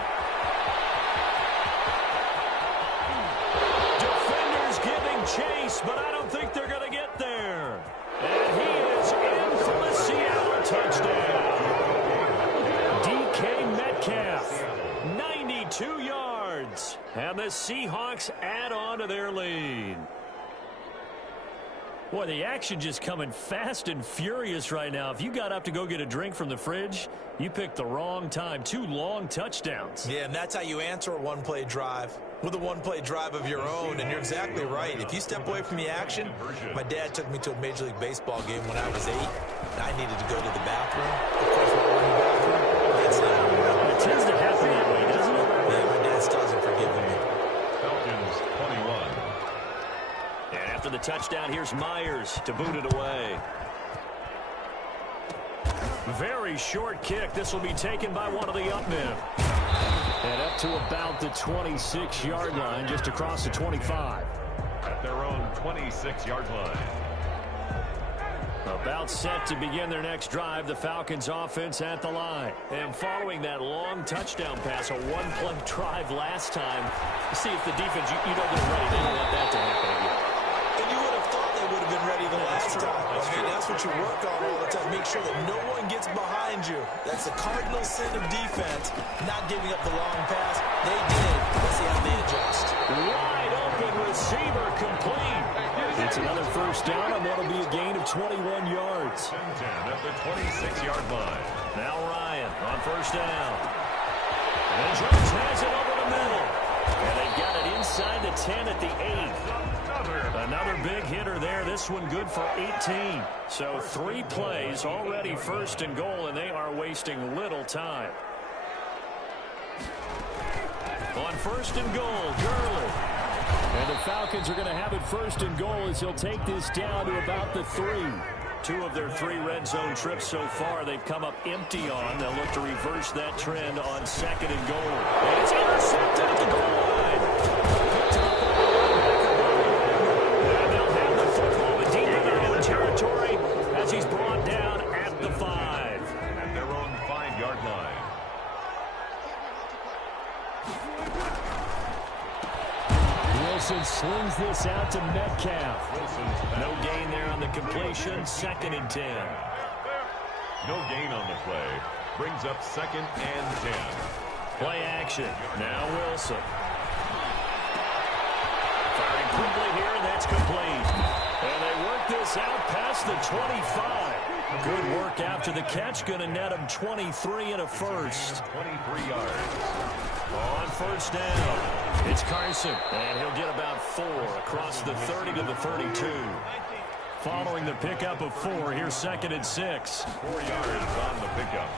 Defenders giving chase, but I don't think they're going to get there. And he is in for the Seattle touchdown. DK Metcalf, 92 yards. And the Seahawks add on to their lead. Boy, the action just coming fast and furious right now. If you got up to go get a drink from the fridge, you picked the wrong time. 2 long touchdowns. Yeah, and that's how you answer a one-play drive, with a one-play drive of your own. And you're exactly right. If you step away from the action, my dad took me to a Major League Baseball game when I was 8. I needed to go to the bathroom. Of course, while we're in the bathroom, that's not. It tends to happen that way, doesn't it? Yeah, my dad still hasn't forgiven me. Falcons 21. And after the touchdown, here's Myers to boot it away. Very short kick. This will be taken by one of the up men. And up to about the 26-yard line, just across the 25. At their own 26-yard line. About set to begin their next drive, the Falcons offense at the line. And following that long touchdown pass, a one-play drive last time, see if the defense, you know they're ready. They don't want that to happen again. And you would have thought they would have been ready the last time. I mean, that's that's what you work on all the time. Make sure that no one gets behind you. That's the cardinal sin of defense, not giving up the long pass. They did. Let's see how they adjust. Wide open receiver complete. It's another first down on what will be a gain of 21 yards. 10 at the 26-yard line. Now Ryan on first down. And Jones has it over the middle. And they've got it inside the 10 at the 8. Another big hitter there. This one good for 18. So 3 plays already first and goal, and they are wasting little time. On first and goal, Gurley. And the Falcons are going to have it first and goal as he'll take this down to about the 3. 2 of their 3 red zone trips so far they've come up empty on. They'll look to reverse that trend on second and goal. And it's intercepted at the goal line. And they'll have the football deep in their own territory as he's brought down at the 5. At their own 5-yard line. Wilson slings this out to Metcalf. No gain there on the completion. 2nd and 10. No gain on the play. Brings up 2nd and 10. Play action. Now Wilson. Firing quickly here, and that's complete. And they work this out past the 25. Good work after the catch. Going to net him 23 and a first. 23 yards. On first down, it's Carson, and he'll get about 4 across the 30 to the 32. Following the pickup of 4, here's 2nd and 6. 4 yards on the pickup.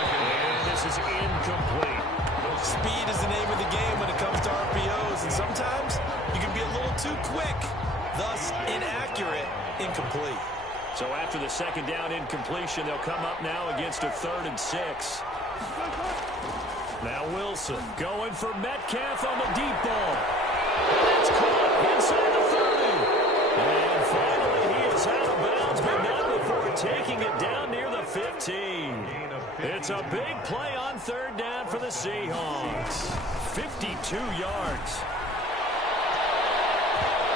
And this is incomplete. Speed is the name of the game when it comes to RPOs, and sometimes you can be a little too quick, thus inaccurate, incomplete. So after the 2nd down incompletion, they'll come up now against a 3rd and 6. Now Wilson going for Metcalf on the deep ball. It's caught inside the 30. And finally he is out of bounds, but not before taking it down near the 15. It's a big play on 3rd down for the Seahawks. 52 yards.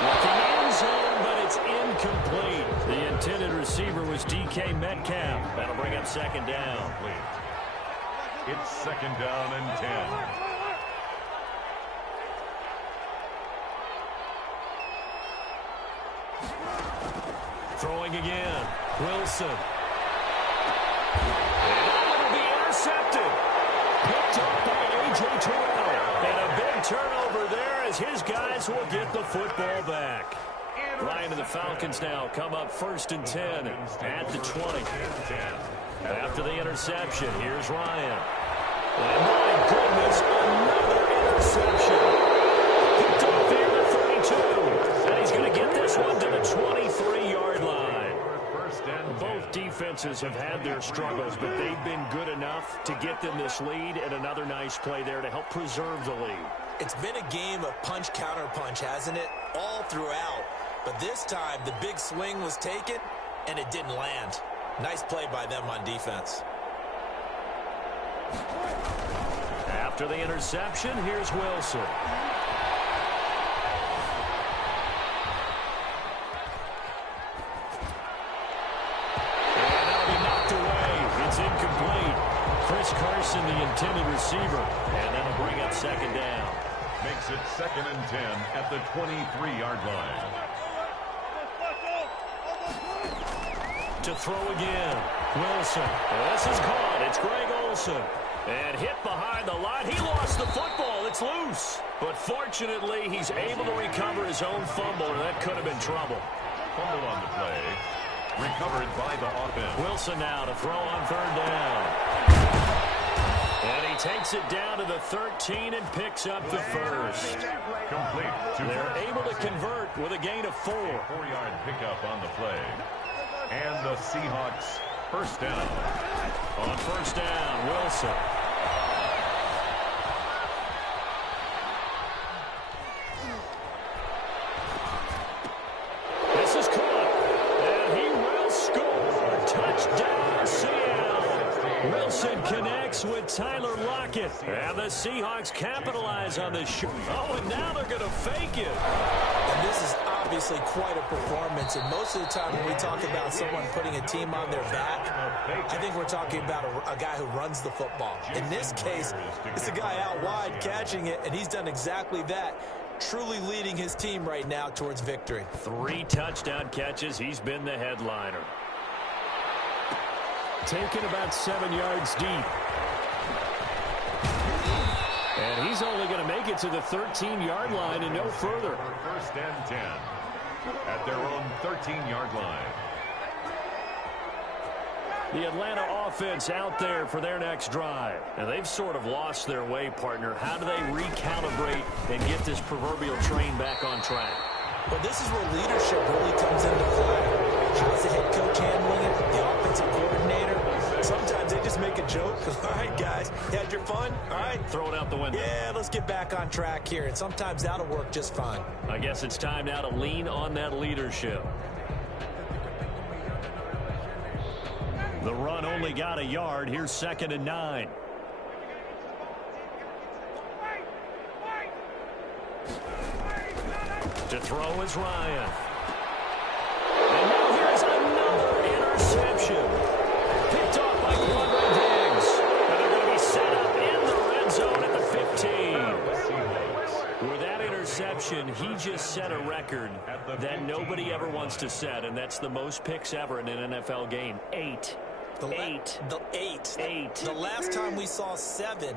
Looking in zone, but it's incomplete. The intended receiver was DK Metcalf. That'll bring up 2nd down. It's 2nd down and 10. Throwing again. Wilson. And that will be intercepted. Picked up by A.J. Terrell. And a big turnover there as his guys will get the football back. Ryan and the Falcons now come up 1st and 10 at the 20. After the interception, here's Ryan. And my goodness, another interception. Picked up there at 32. And he's going to get this one to the 23-yard line. Both defenses have had their struggles, but they've been good enough to get them this lead, and another nice play there to help preserve the lead. It's been a game of punch-counter-punch, hasn't it? All throughout. But this time, the big swing was taken, and it didn't land. Nice play by them on defense. After the interception, here's Wilson. And that'll be knocked away. It's incomplete. Chris Carson, the intended receiver. And that'll bring up 2nd down. Makes it 2nd and 10 at the 23-yard line. To throw again. Wilson. This is caught. It's Greg Olsen. And hit behind the line. He lost the football. It's loose. But fortunately, he's able to recover his own fumble, and that could have been trouble. Fumble on the play. Recovered by the offense. Wilson now to throw on 3rd down. And he takes it down to the 13 and picks up the first. Complete. They're able to convert with a gain of 4. 4-yard pickup on the play. And the Seahawks first down. On first down, Wilson. This is caught. And he will score. Touchdown, Seattle. Wilson connects Seahawks with Tyler Lockett. And the Seahawks capitalize on this shot. Oh, and now they're going to fake it. And this is obviously quite a performance. And most of the time when we talk about someone putting a team on their back, I think we're talking about a guy who runs the football. In this case, it's a guy out wide catching it, and he's done exactly that. Truly leading his team right now towards victory. 3 touchdown catches. He's been the headliner. Taken about 7 yards deep. And he's only going to make it to the 13-yard line and no further. First and 10 at their own 13-yard line. The Atlanta offense out there for their next drive. And they've sort of lost their way, partner. How do they recalibrate and get this proverbial train back on track? Well, this is where leadership really comes into play. How's the head coach handling it? The offensive coordinator? Sometimes they just make a joke. All right, guys, you had your fun? All right. Throw it out the window. Yeah, let's get back on track here. And sometimes that'll work just fine. I guess it's time now to lean on that leadership. The run only got a yard. Here's 2nd and 9. To throw is Ryan. And now here's another interception. Picked off by Quandre Diggs. And they're going to be set up in the red zone at the 15. With that interception, he just set a record that nobody ever wants to set, and that's the most picks ever in an NFL game. 8. Eight. The last time we saw 7,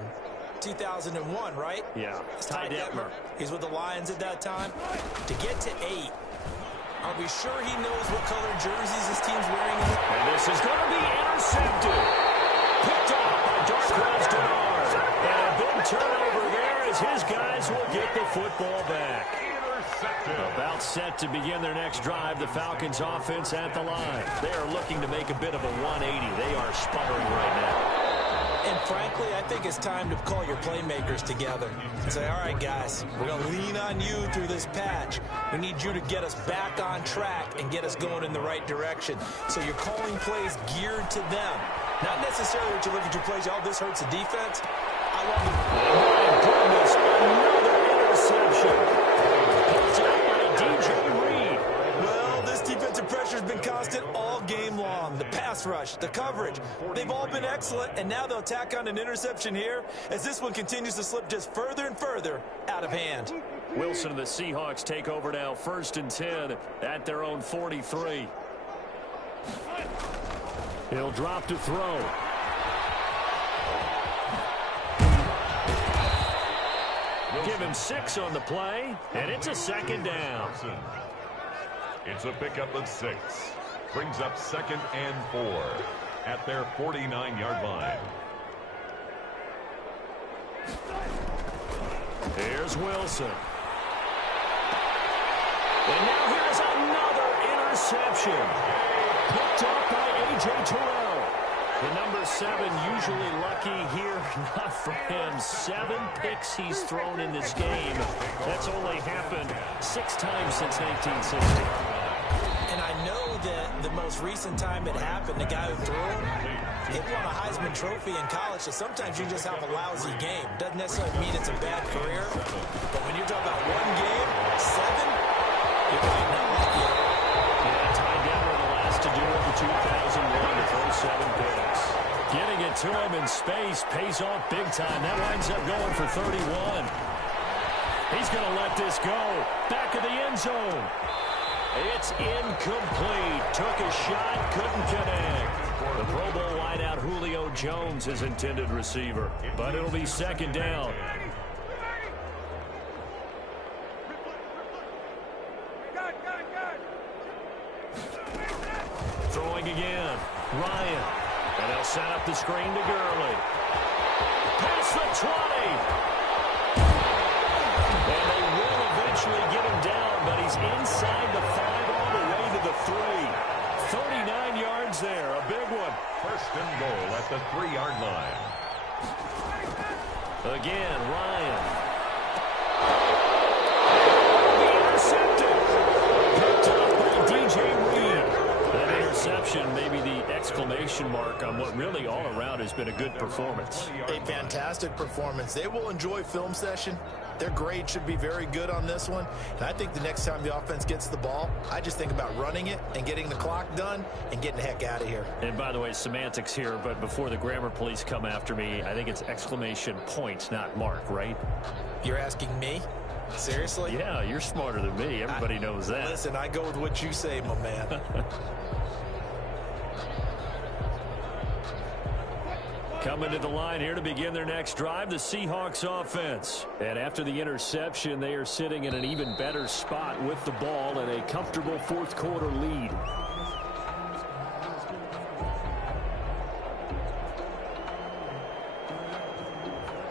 2001, right? Yeah. Ty Detmer. He's with the Lions at that time. To get to 8, are we sure he knows what color jerseys his team's wearing? And this is going to be intercepted. Picked off by Darqueze Dennard. And a big turnover there as his guys will get the football back. About set to begin their next drive, the Falcons offense at the line. They are looking to make a bit of a 180. They are sputtering right now. And frankly, I think it's time to call your playmakers together and say, all right, guys, we're going to lean on you through this patch. We need you to get us back on track and get us going in the right direction. So you're calling plays geared to them. Not necessarily that you look at your plays, oh, this hurts the defense. I love it. Oh, my goodness, another interception. Well, this defensive pressure has been constant all game long. The pass rush, the coverage, they've all been excellent, and now they'll tack on an interception here as this one continues to slip just further and further out of hand. Wilson and the Seahawks take over now, 1st and 10 at their own 43. He'll drop to throw. Give him 6 on the play, and it's a 2nd down. It's a pickup of 6. Brings up 2nd and 4 at their 49-yard line. Here's Wilson. And now here's another interception. Picked off by A.J. Terrell. The number 7 usually lucky here. Not for him. 7 picks he's thrown in this game. That's only happened 6 times since 1960. And I know that the most recent time it happened, the guy who threw it won a Heisman Trophy in college. So sometimes you just have a lousy game. Doesn't necessarily mean it's a bad career. But when you're talking about 1 game, 7, you're probably not lucky. Yeah, Ty Detmer the last to do it in 2001 to throw 7 picks. Getting it to him in space pays off big time. That winds up going for 31. He's going to let this go. Back of the end zone. It's incomplete. Took a shot, couldn't connect. The Pro Bowl wideout Julio Jones is intended receiver, but it'll be 2nd down. Throwing again. Ryan. And they'll set up the screen to Gurley. Past the 20. And they will eventually get him down, but he's inside the 5 all the way to the 3. 39 yards there, a big one. 1st and goal at the 3-yard line. Again, Ryan. Intercepted. Picked up by D.J. Reed. That interception may be the exclamation mark on what really all around has been a good performance. A fantastic performance. They will enjoy film session. Their grade should be very good on this one. And I think the next time the offense gets the ball, I just think about running it and getting the clock done and getting the heck out of here. And by the way, semantics here, but before the grammar police come after me, I think it's exclamation point, not mark, right? You're asking me? Seriously? Yeah, you're smarter than me. Everybody knows that. Listen, I go with what you say, my man. Coming to the line here to begin their next drive, the Seahawks offense. And after the interception, they are sitting in an even better spot with the ball and a comfortable fourth quarter lead.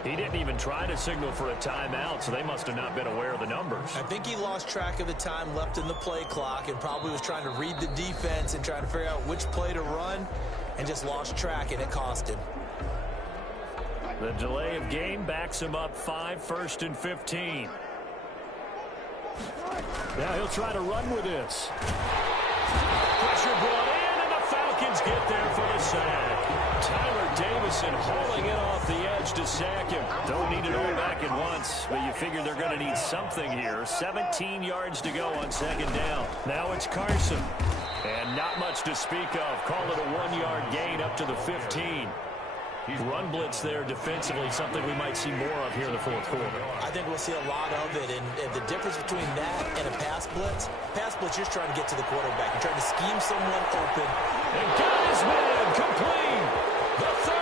He didn't even try to signal for a timeout, so they must have not been aware of the numbers. I think he lost track of the time left in the play clock and probably was trying to read the defense and trying to figure out which play to run and just lost track, and it cost him. The delay of game backs him up 5, 1st and 15. Now he'll try to run with this. Pressure brought in, and the Falcons get there for the sack. Tyler Davison hauling it off the edge to sack him. Don't need it all back at once, but you figure they're going to need something here. 17 yards to go on 2nd down. Now it's Carson. And not much to speak of. Call it a 1-yard gain up to the 15. Run blitz there defensively, something we might see more of here in the fourth quarter. I think we'll see a lot of it, and the difference between that and a pass blitz, you're trying to get to the quarterback. You're trying to scheme someone open. And got his man complete. The 30,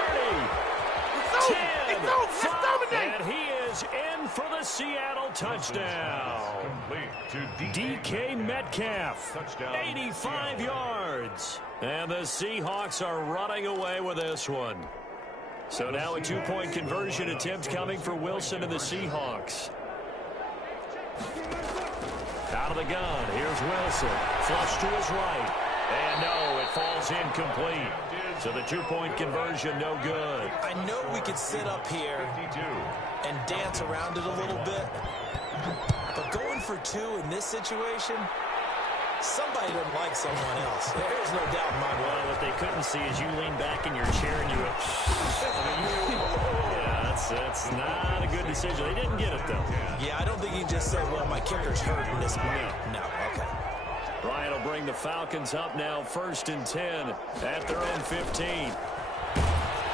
10, 5, and he is in for the Seattle touchdown. DK Metcalf, 85 yards. And the Seahawks are running away with this one. So now a 2-point conversion attempt coming for Wilson and the Seahawks. Out of the gun, here's Wilson. Flush to his right. And no, it falls incomplete. So the 2-point conversion, no good. I know we could sit up here and dance around it a little bit. But going for 2 in this situation, somebody doesn't like someone else. There's no doubt in my mind. Well, what they couldn't see is you lean back in your chair and you went, yeah, that's not a good decision. They didn't get it, though. Yeah, I don't think you can just say, well, my kicker's hurt in this moment. No, okay. Ryan will bring the Falcons up now, 1st and 10 at their own 15.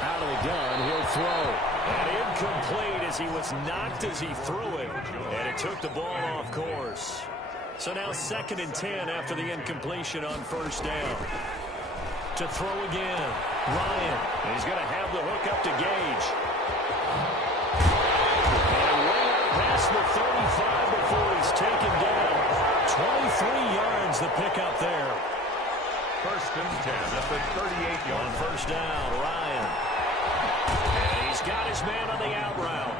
Out of the gun, he'll throw. And incomplete as he was knocked as he threw it. And it took the ball off course. So now 2nd and 10 after the incompletion on 1st down. To throw again. Ryan. And he's going to have the hook up to Gage. And way up past the 35 before he's taken down. 23 yards the pickup there. 1st and 10 at the 38-yard. On 1st down, Ryan. And he's got his man on the out route.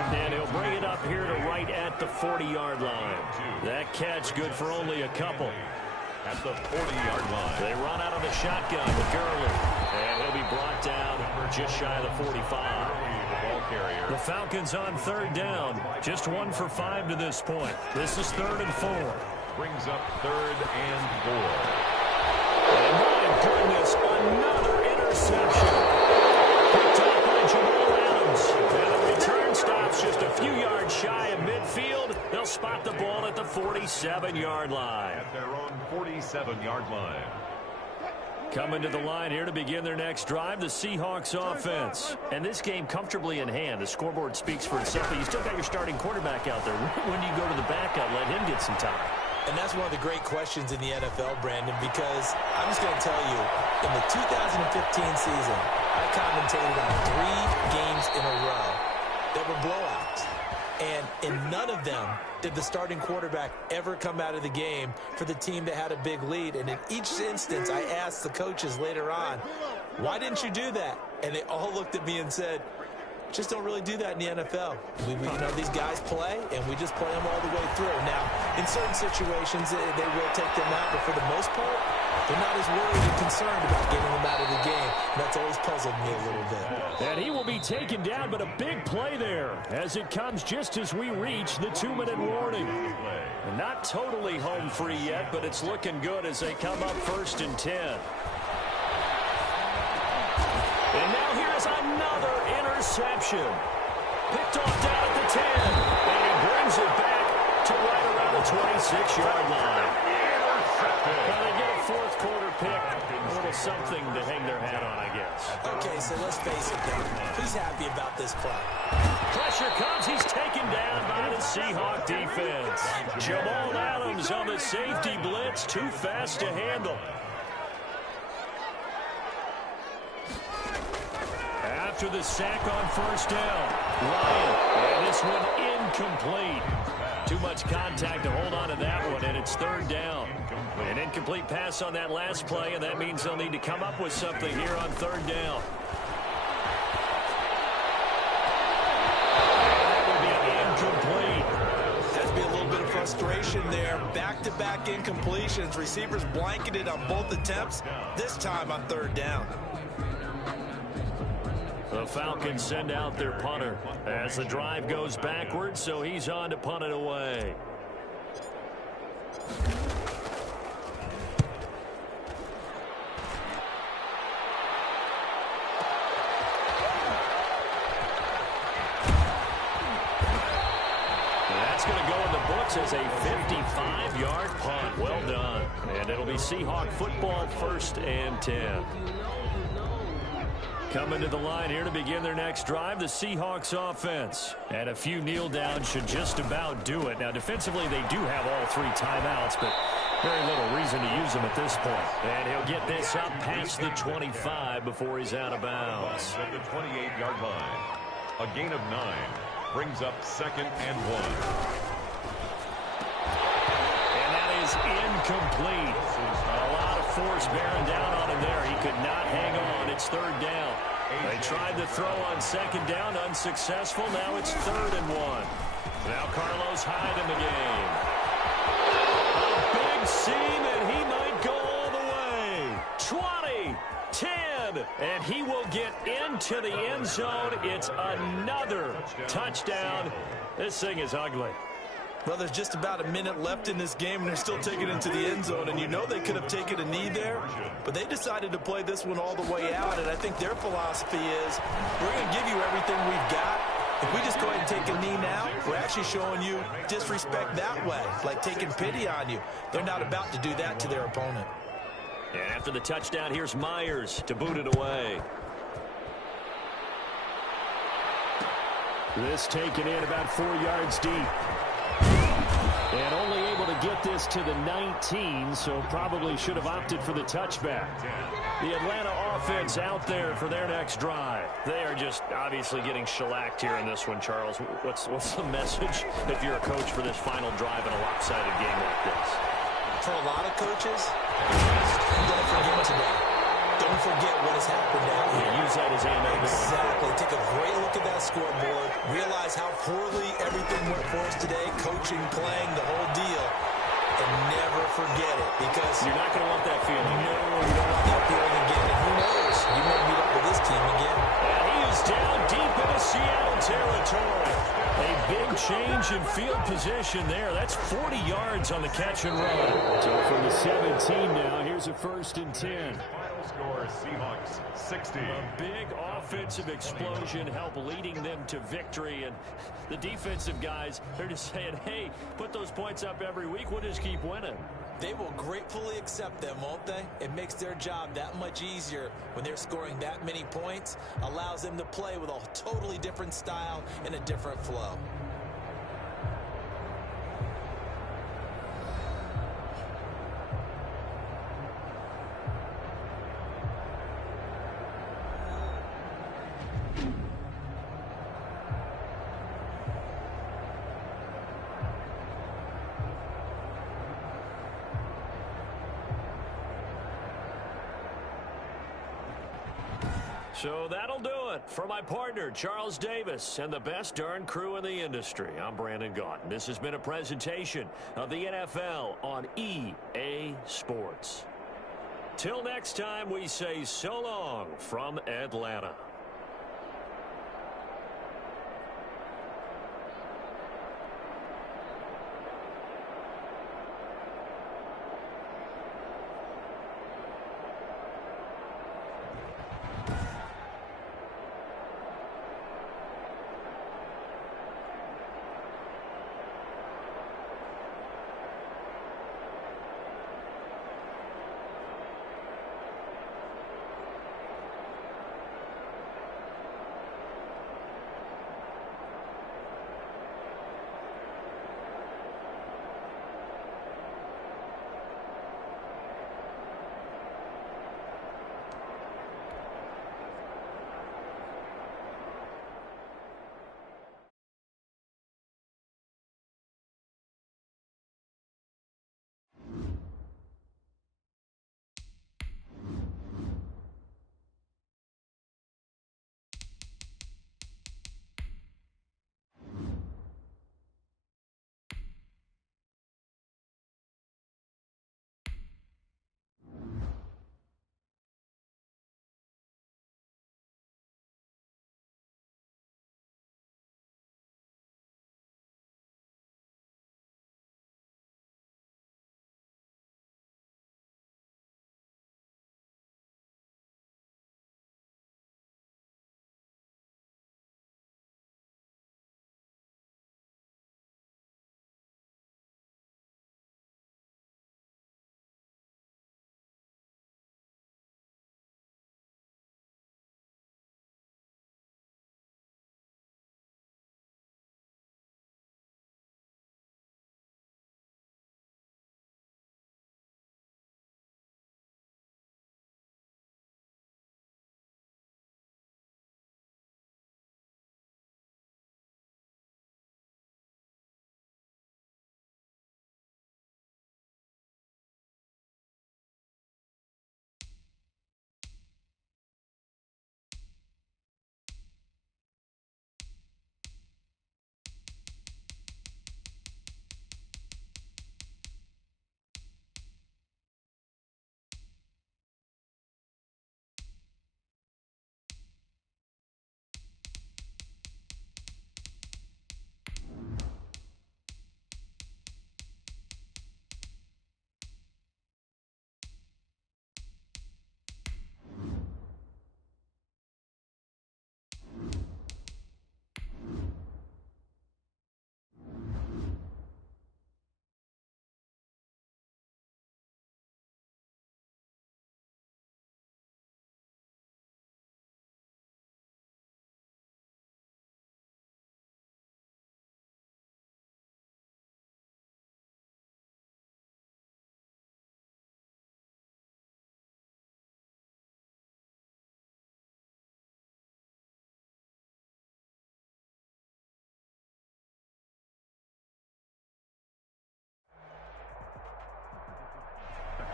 And he'll bring it up here to right at the 40-yard line. That catch good for only a couple. At the 40-yard line. They run out of the shotgun with Gurley. And he'll be brought down just shy of the 45. The ball carrier. The Falcons on 3rd down. Just 1 for 5 to this point. This is 3rd and 4. Brings up 3rd and 4. And my goodness, another interception. Picked up by Jamal Adams. And the return stops just a few yards shy of midfield. They'll spot the ball at the 47-yard line. At their own 47-yard line. Coming to the line here to begin their next drive, the Seahawks offense. And this game comfortably in hand. The scoreboard speaks for itself, but you still got your starting quarterback out there. When do you go to the backup, let him get some time? And that's one of the great questions in the NFL, Brandon, because I'm just going to tell you, in the 2015 season, I commentated on 3 games in a row that were blowouts. And in none of them did the starting quarterback ever come out of the game for the team that had a big lead. And in each instance, I asked the coaches later on, why didn't you do that? And they all looked at me and said, just don't really do that in the NFL. You know, these guys play, and we just play them all the way through. Now, in certain situations, they will take them out, but for the most part, they're not as worried and concerned about getting them out of the game. And that's always puzzled me a little bit. And he will be taken down, but a big play there as it comes just as we reach the 2-minute warning. Not totally home free yet, but it's looking good as they come up 1st and 10. And now here's another interception. Picked off down at the 10. And he brings it back to right around the 26-yard line. Well, they get a fourth quarter pick. A little something to hang their hat on, I guess. Okay, so let's face it, though. Who's happy about this play? Pressure comes. He's taken down by the Seahawk defense. Jamal Adams on the safety blitz. Too fast to handle. After the sack on first down, Ryan, and this one incomplete. Too much contact to hold on to that one, and it's third down. An incomplete pass on that last play, and that means they'll need to come up with something here on third down. And that will be incomplete. Has to be a little bit of frustration there. Back-to-back incompletions. Receivers blanketed on both attempts, this time on third down. The Falcons send out their punter as the drive goes backwards, so he's on to punt it away. That's going to go in the books as a 55-yard punt. Well done. And it'll be Seahawk football, 1st and 10. Coming to the line here to begin their next drive, the Seahawks offense. And a few kneel downs should just about do it. Now, defensively, they do have all 3 timeouts, but very little reason to use them at this point. And he'll get this up past the 25 before he's out of bounds. At the 28-yard line, a gain of 9 brings up 2nd and 1. And that is incomplete. A lot of force bearing down on him there. He could not hang on. It's third down. They tried to throw on second down, unsuccessful. Now it's 3rd and 1. Now Carlos Hyde in the game. A big seam, and he might go all the way. 20, 10, and he will get into the end zone. It's another touchdown. This thing is ugly. Well, there's just about a minute left in this game, and they're still taking it into the end zone. And you know they could have taken a knee there, but they decided to play this one all the way out. And I think their philosophy is, we're going to give you everything we've got. If we just go ahead and take a knee now, we're actually showing you disrespect that way, like taking pity on you. They're not about to do that to their opponent. And after the touchdown, here's Myers to boot it away. This taken in about 4 yards deep. And only able to get this to the 19, so probably should have opted for the touchback. The Atlanta offense out there for their next drive. They are just obviously getting shellacked here in this one, Charles. What's the message if you're a coach for this final drive in a lopsided game like this? For a lot of coaches, don't forget today. Don't forget what has happened out here. Use that as ammo. Exactly. Take a great look at that scoreboard. Realize how poorly everything went for us today. Coaching, playing, the whole deal. And never forget it, because you're not going to want that feeling. No, you don't want that feeling again. And who knows? You may meet up with this team again. And he is down deep into Seattle territory. A big change in field position there. That's 40 yards on the catch and run. So from the 17 now, here's a 1st and 10. Score Seahawks 60. A big offensive explosion help leading them to victory, and the defensive guys, they're just saying, hey, put those points up every week, we'll just keep winning. They will gratefully accept them, won't they? It makes their job that much easier when they're scoring that many points, allows them to play with a totally different style and a different flow. So that'll do it for my partner, Charles Davis, and the best darn crew in the industry. I'm Brandon Gaudin. This has been a presentation of the NFL on EA Sports. Till next time, we say so long from Atlanta.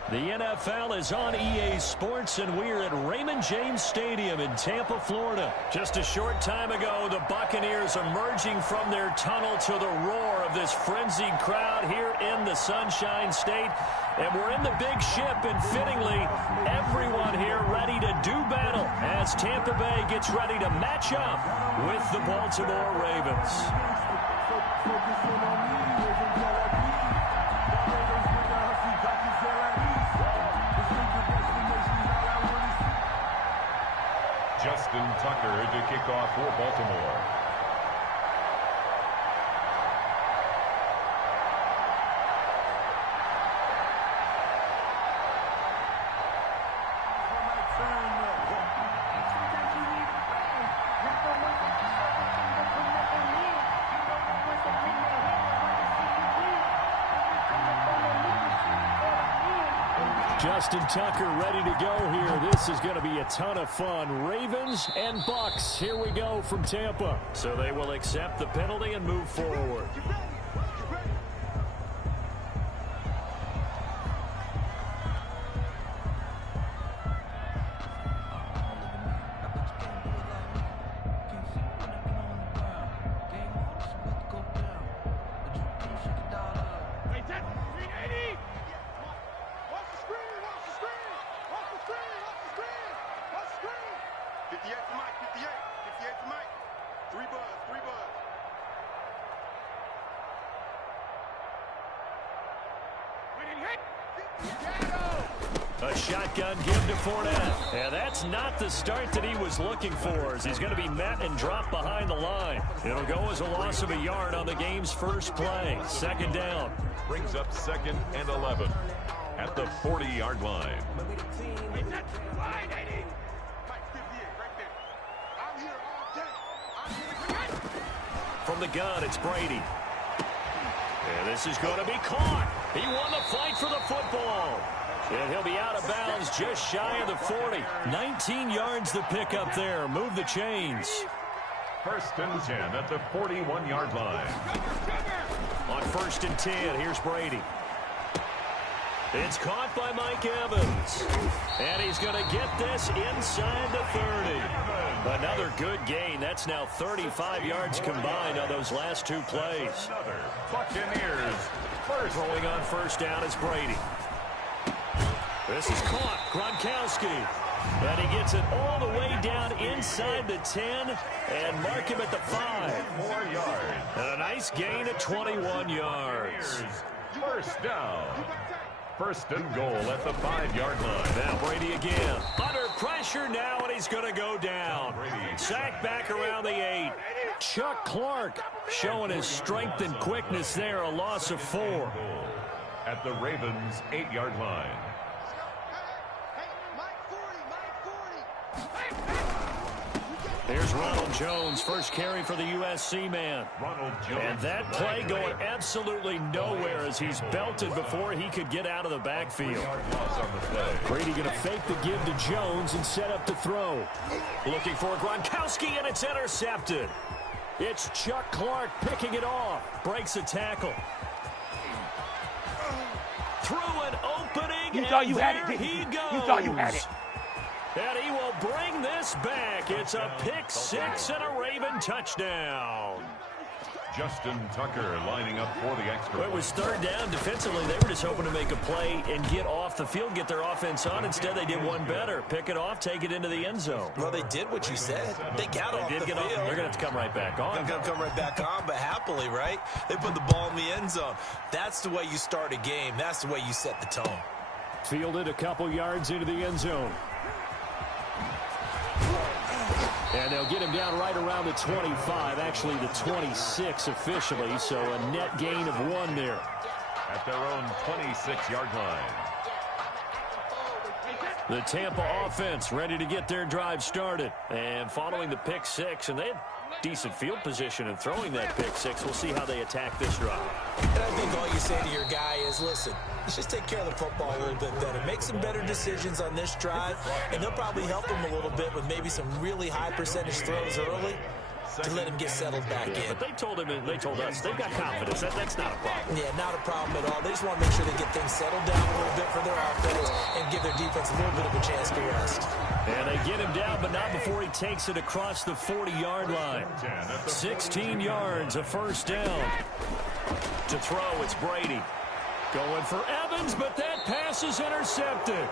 The NFL is on EA Sports, and we're at Raymond James Stadium in Tampa, Florida. Just a short time ago, the Buccaneers emerging from their tunnel to the roar of this frenzied crowd here in the Sunshine State. And we're in the big ship, and fittingly, everyone here ready to do battle as Tampa Bay gets ready to match up with the Baltimore Ravens. Justin Tucker to kick off for Baltimore. Justin Tucker ready to go here. This is going to be a ton of fun. Ravens and Bucks, here we go from Tampa. So they will accept the penalty and move forward. A shotgun give to Fournette. And that's not the start that he was looking for, as he's going to be met and dropped behind the line. It'll go as a loss of a yard on the game's first play. Second down. Brings up 2nd and 11 at the 40-yard line. From the gun, it's Brady. And this is going to be caught. He won the fight for the football. And he'll be out of bounds just shy of the 40. 19 yards to pick up there. Move the chains. 1st and 10 at the 41-yard line. On 1st and 10, here's Brady. It's caught by Mike Evans. And he's going to get this inside the 30. Another good gain. That's now 35 yards combined on those last two plays. Another Buccaneers first. Throwing on 1st down is Brady. This is caught. Gronkowski. And he gets it all the way down inside the 10 and mark him at the 5. 4 yards. And a nice gain of 21 yards. 1st down. 1st and goal at the 5-yard line. Now Brady again. Under pressure now, and he's going to go down. Sacked back around the 8. Chuck Clark showing his strength and quickness there. A loss of 4. At the Ravens' 8-yard line. Here's Ronald Jones, first carry for the USC man. Ronald Jones. And that play going absolutely nowhere as he's belted before he could get out of the backfield. Brady going to fake the give to Jones and set up to throw. Looking for Gronkowski, and it's intercepted. It's Chuck Clark picking it off. Breaks a tackle. Through an opening, you thought you had it, there he goes. You thought you had it. And he will bring this back. It's a pick 6 and a Raven touchdown. Justin Tucker lining up for the extra. It was 3rd down. Defensively, they were just hoping to make a play and get off the field, get their offense on. Instead, they did one better. Pick it off, take it into the end zone. Well, they did what you said. They got off the field. They're going to have to come right back on. They're going to come right back on, but happily, right? They put the ball in the end zone. That's the way you start a game. That's the way you set the tone. Fielded a couple yards into the end zone. And they'll get him down right around the 25, actually the 26 officially, so a net gain of 1 there. At their own 26-yard line. The Tampa offense ready to get their drive started. And following the pick 6, and they had decent field position in throwing that pick 6. We'll see how they attack this drive. And I think all you say to your guy is, listen, let's just take care of the football a little bit better. Make some better decisions on this drive, and they'll probably help him a little bit with maybe some really high percentage throws early. to let him get settled back in. But they told us they've got confidence. That's not a problem. Yeah, not a problem at all. They just want to make sure they get things settled down a little bit for their offense and give their defense a little bit of a chance to rest. And they get him down, but not before he takes it across the 40-yard line. 16 yards, a first down. To throw, it's Brady. Going for Evans, but that pass is intercepted.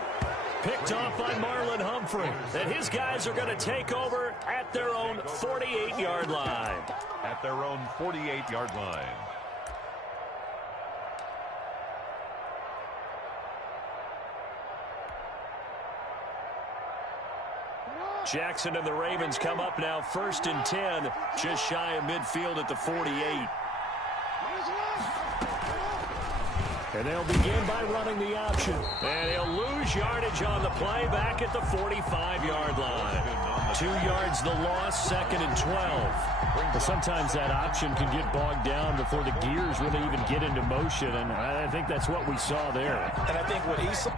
Picked off by Marlon Humphrey. And his guys are going to take over at their own 48-yard line. At their own 48-yard line. Jackson and the Ravens come up now 1st and 10, just shy of midfield at the 48. And they'll begin by running the option. And he'll lose yardage on the play back at the 45-yard line. 2 yards the loss, 2nd and 12. Well, sometimes that option can get bogged down before the gears really even get into motion, and I think that's what we saw there. And I think what he saw...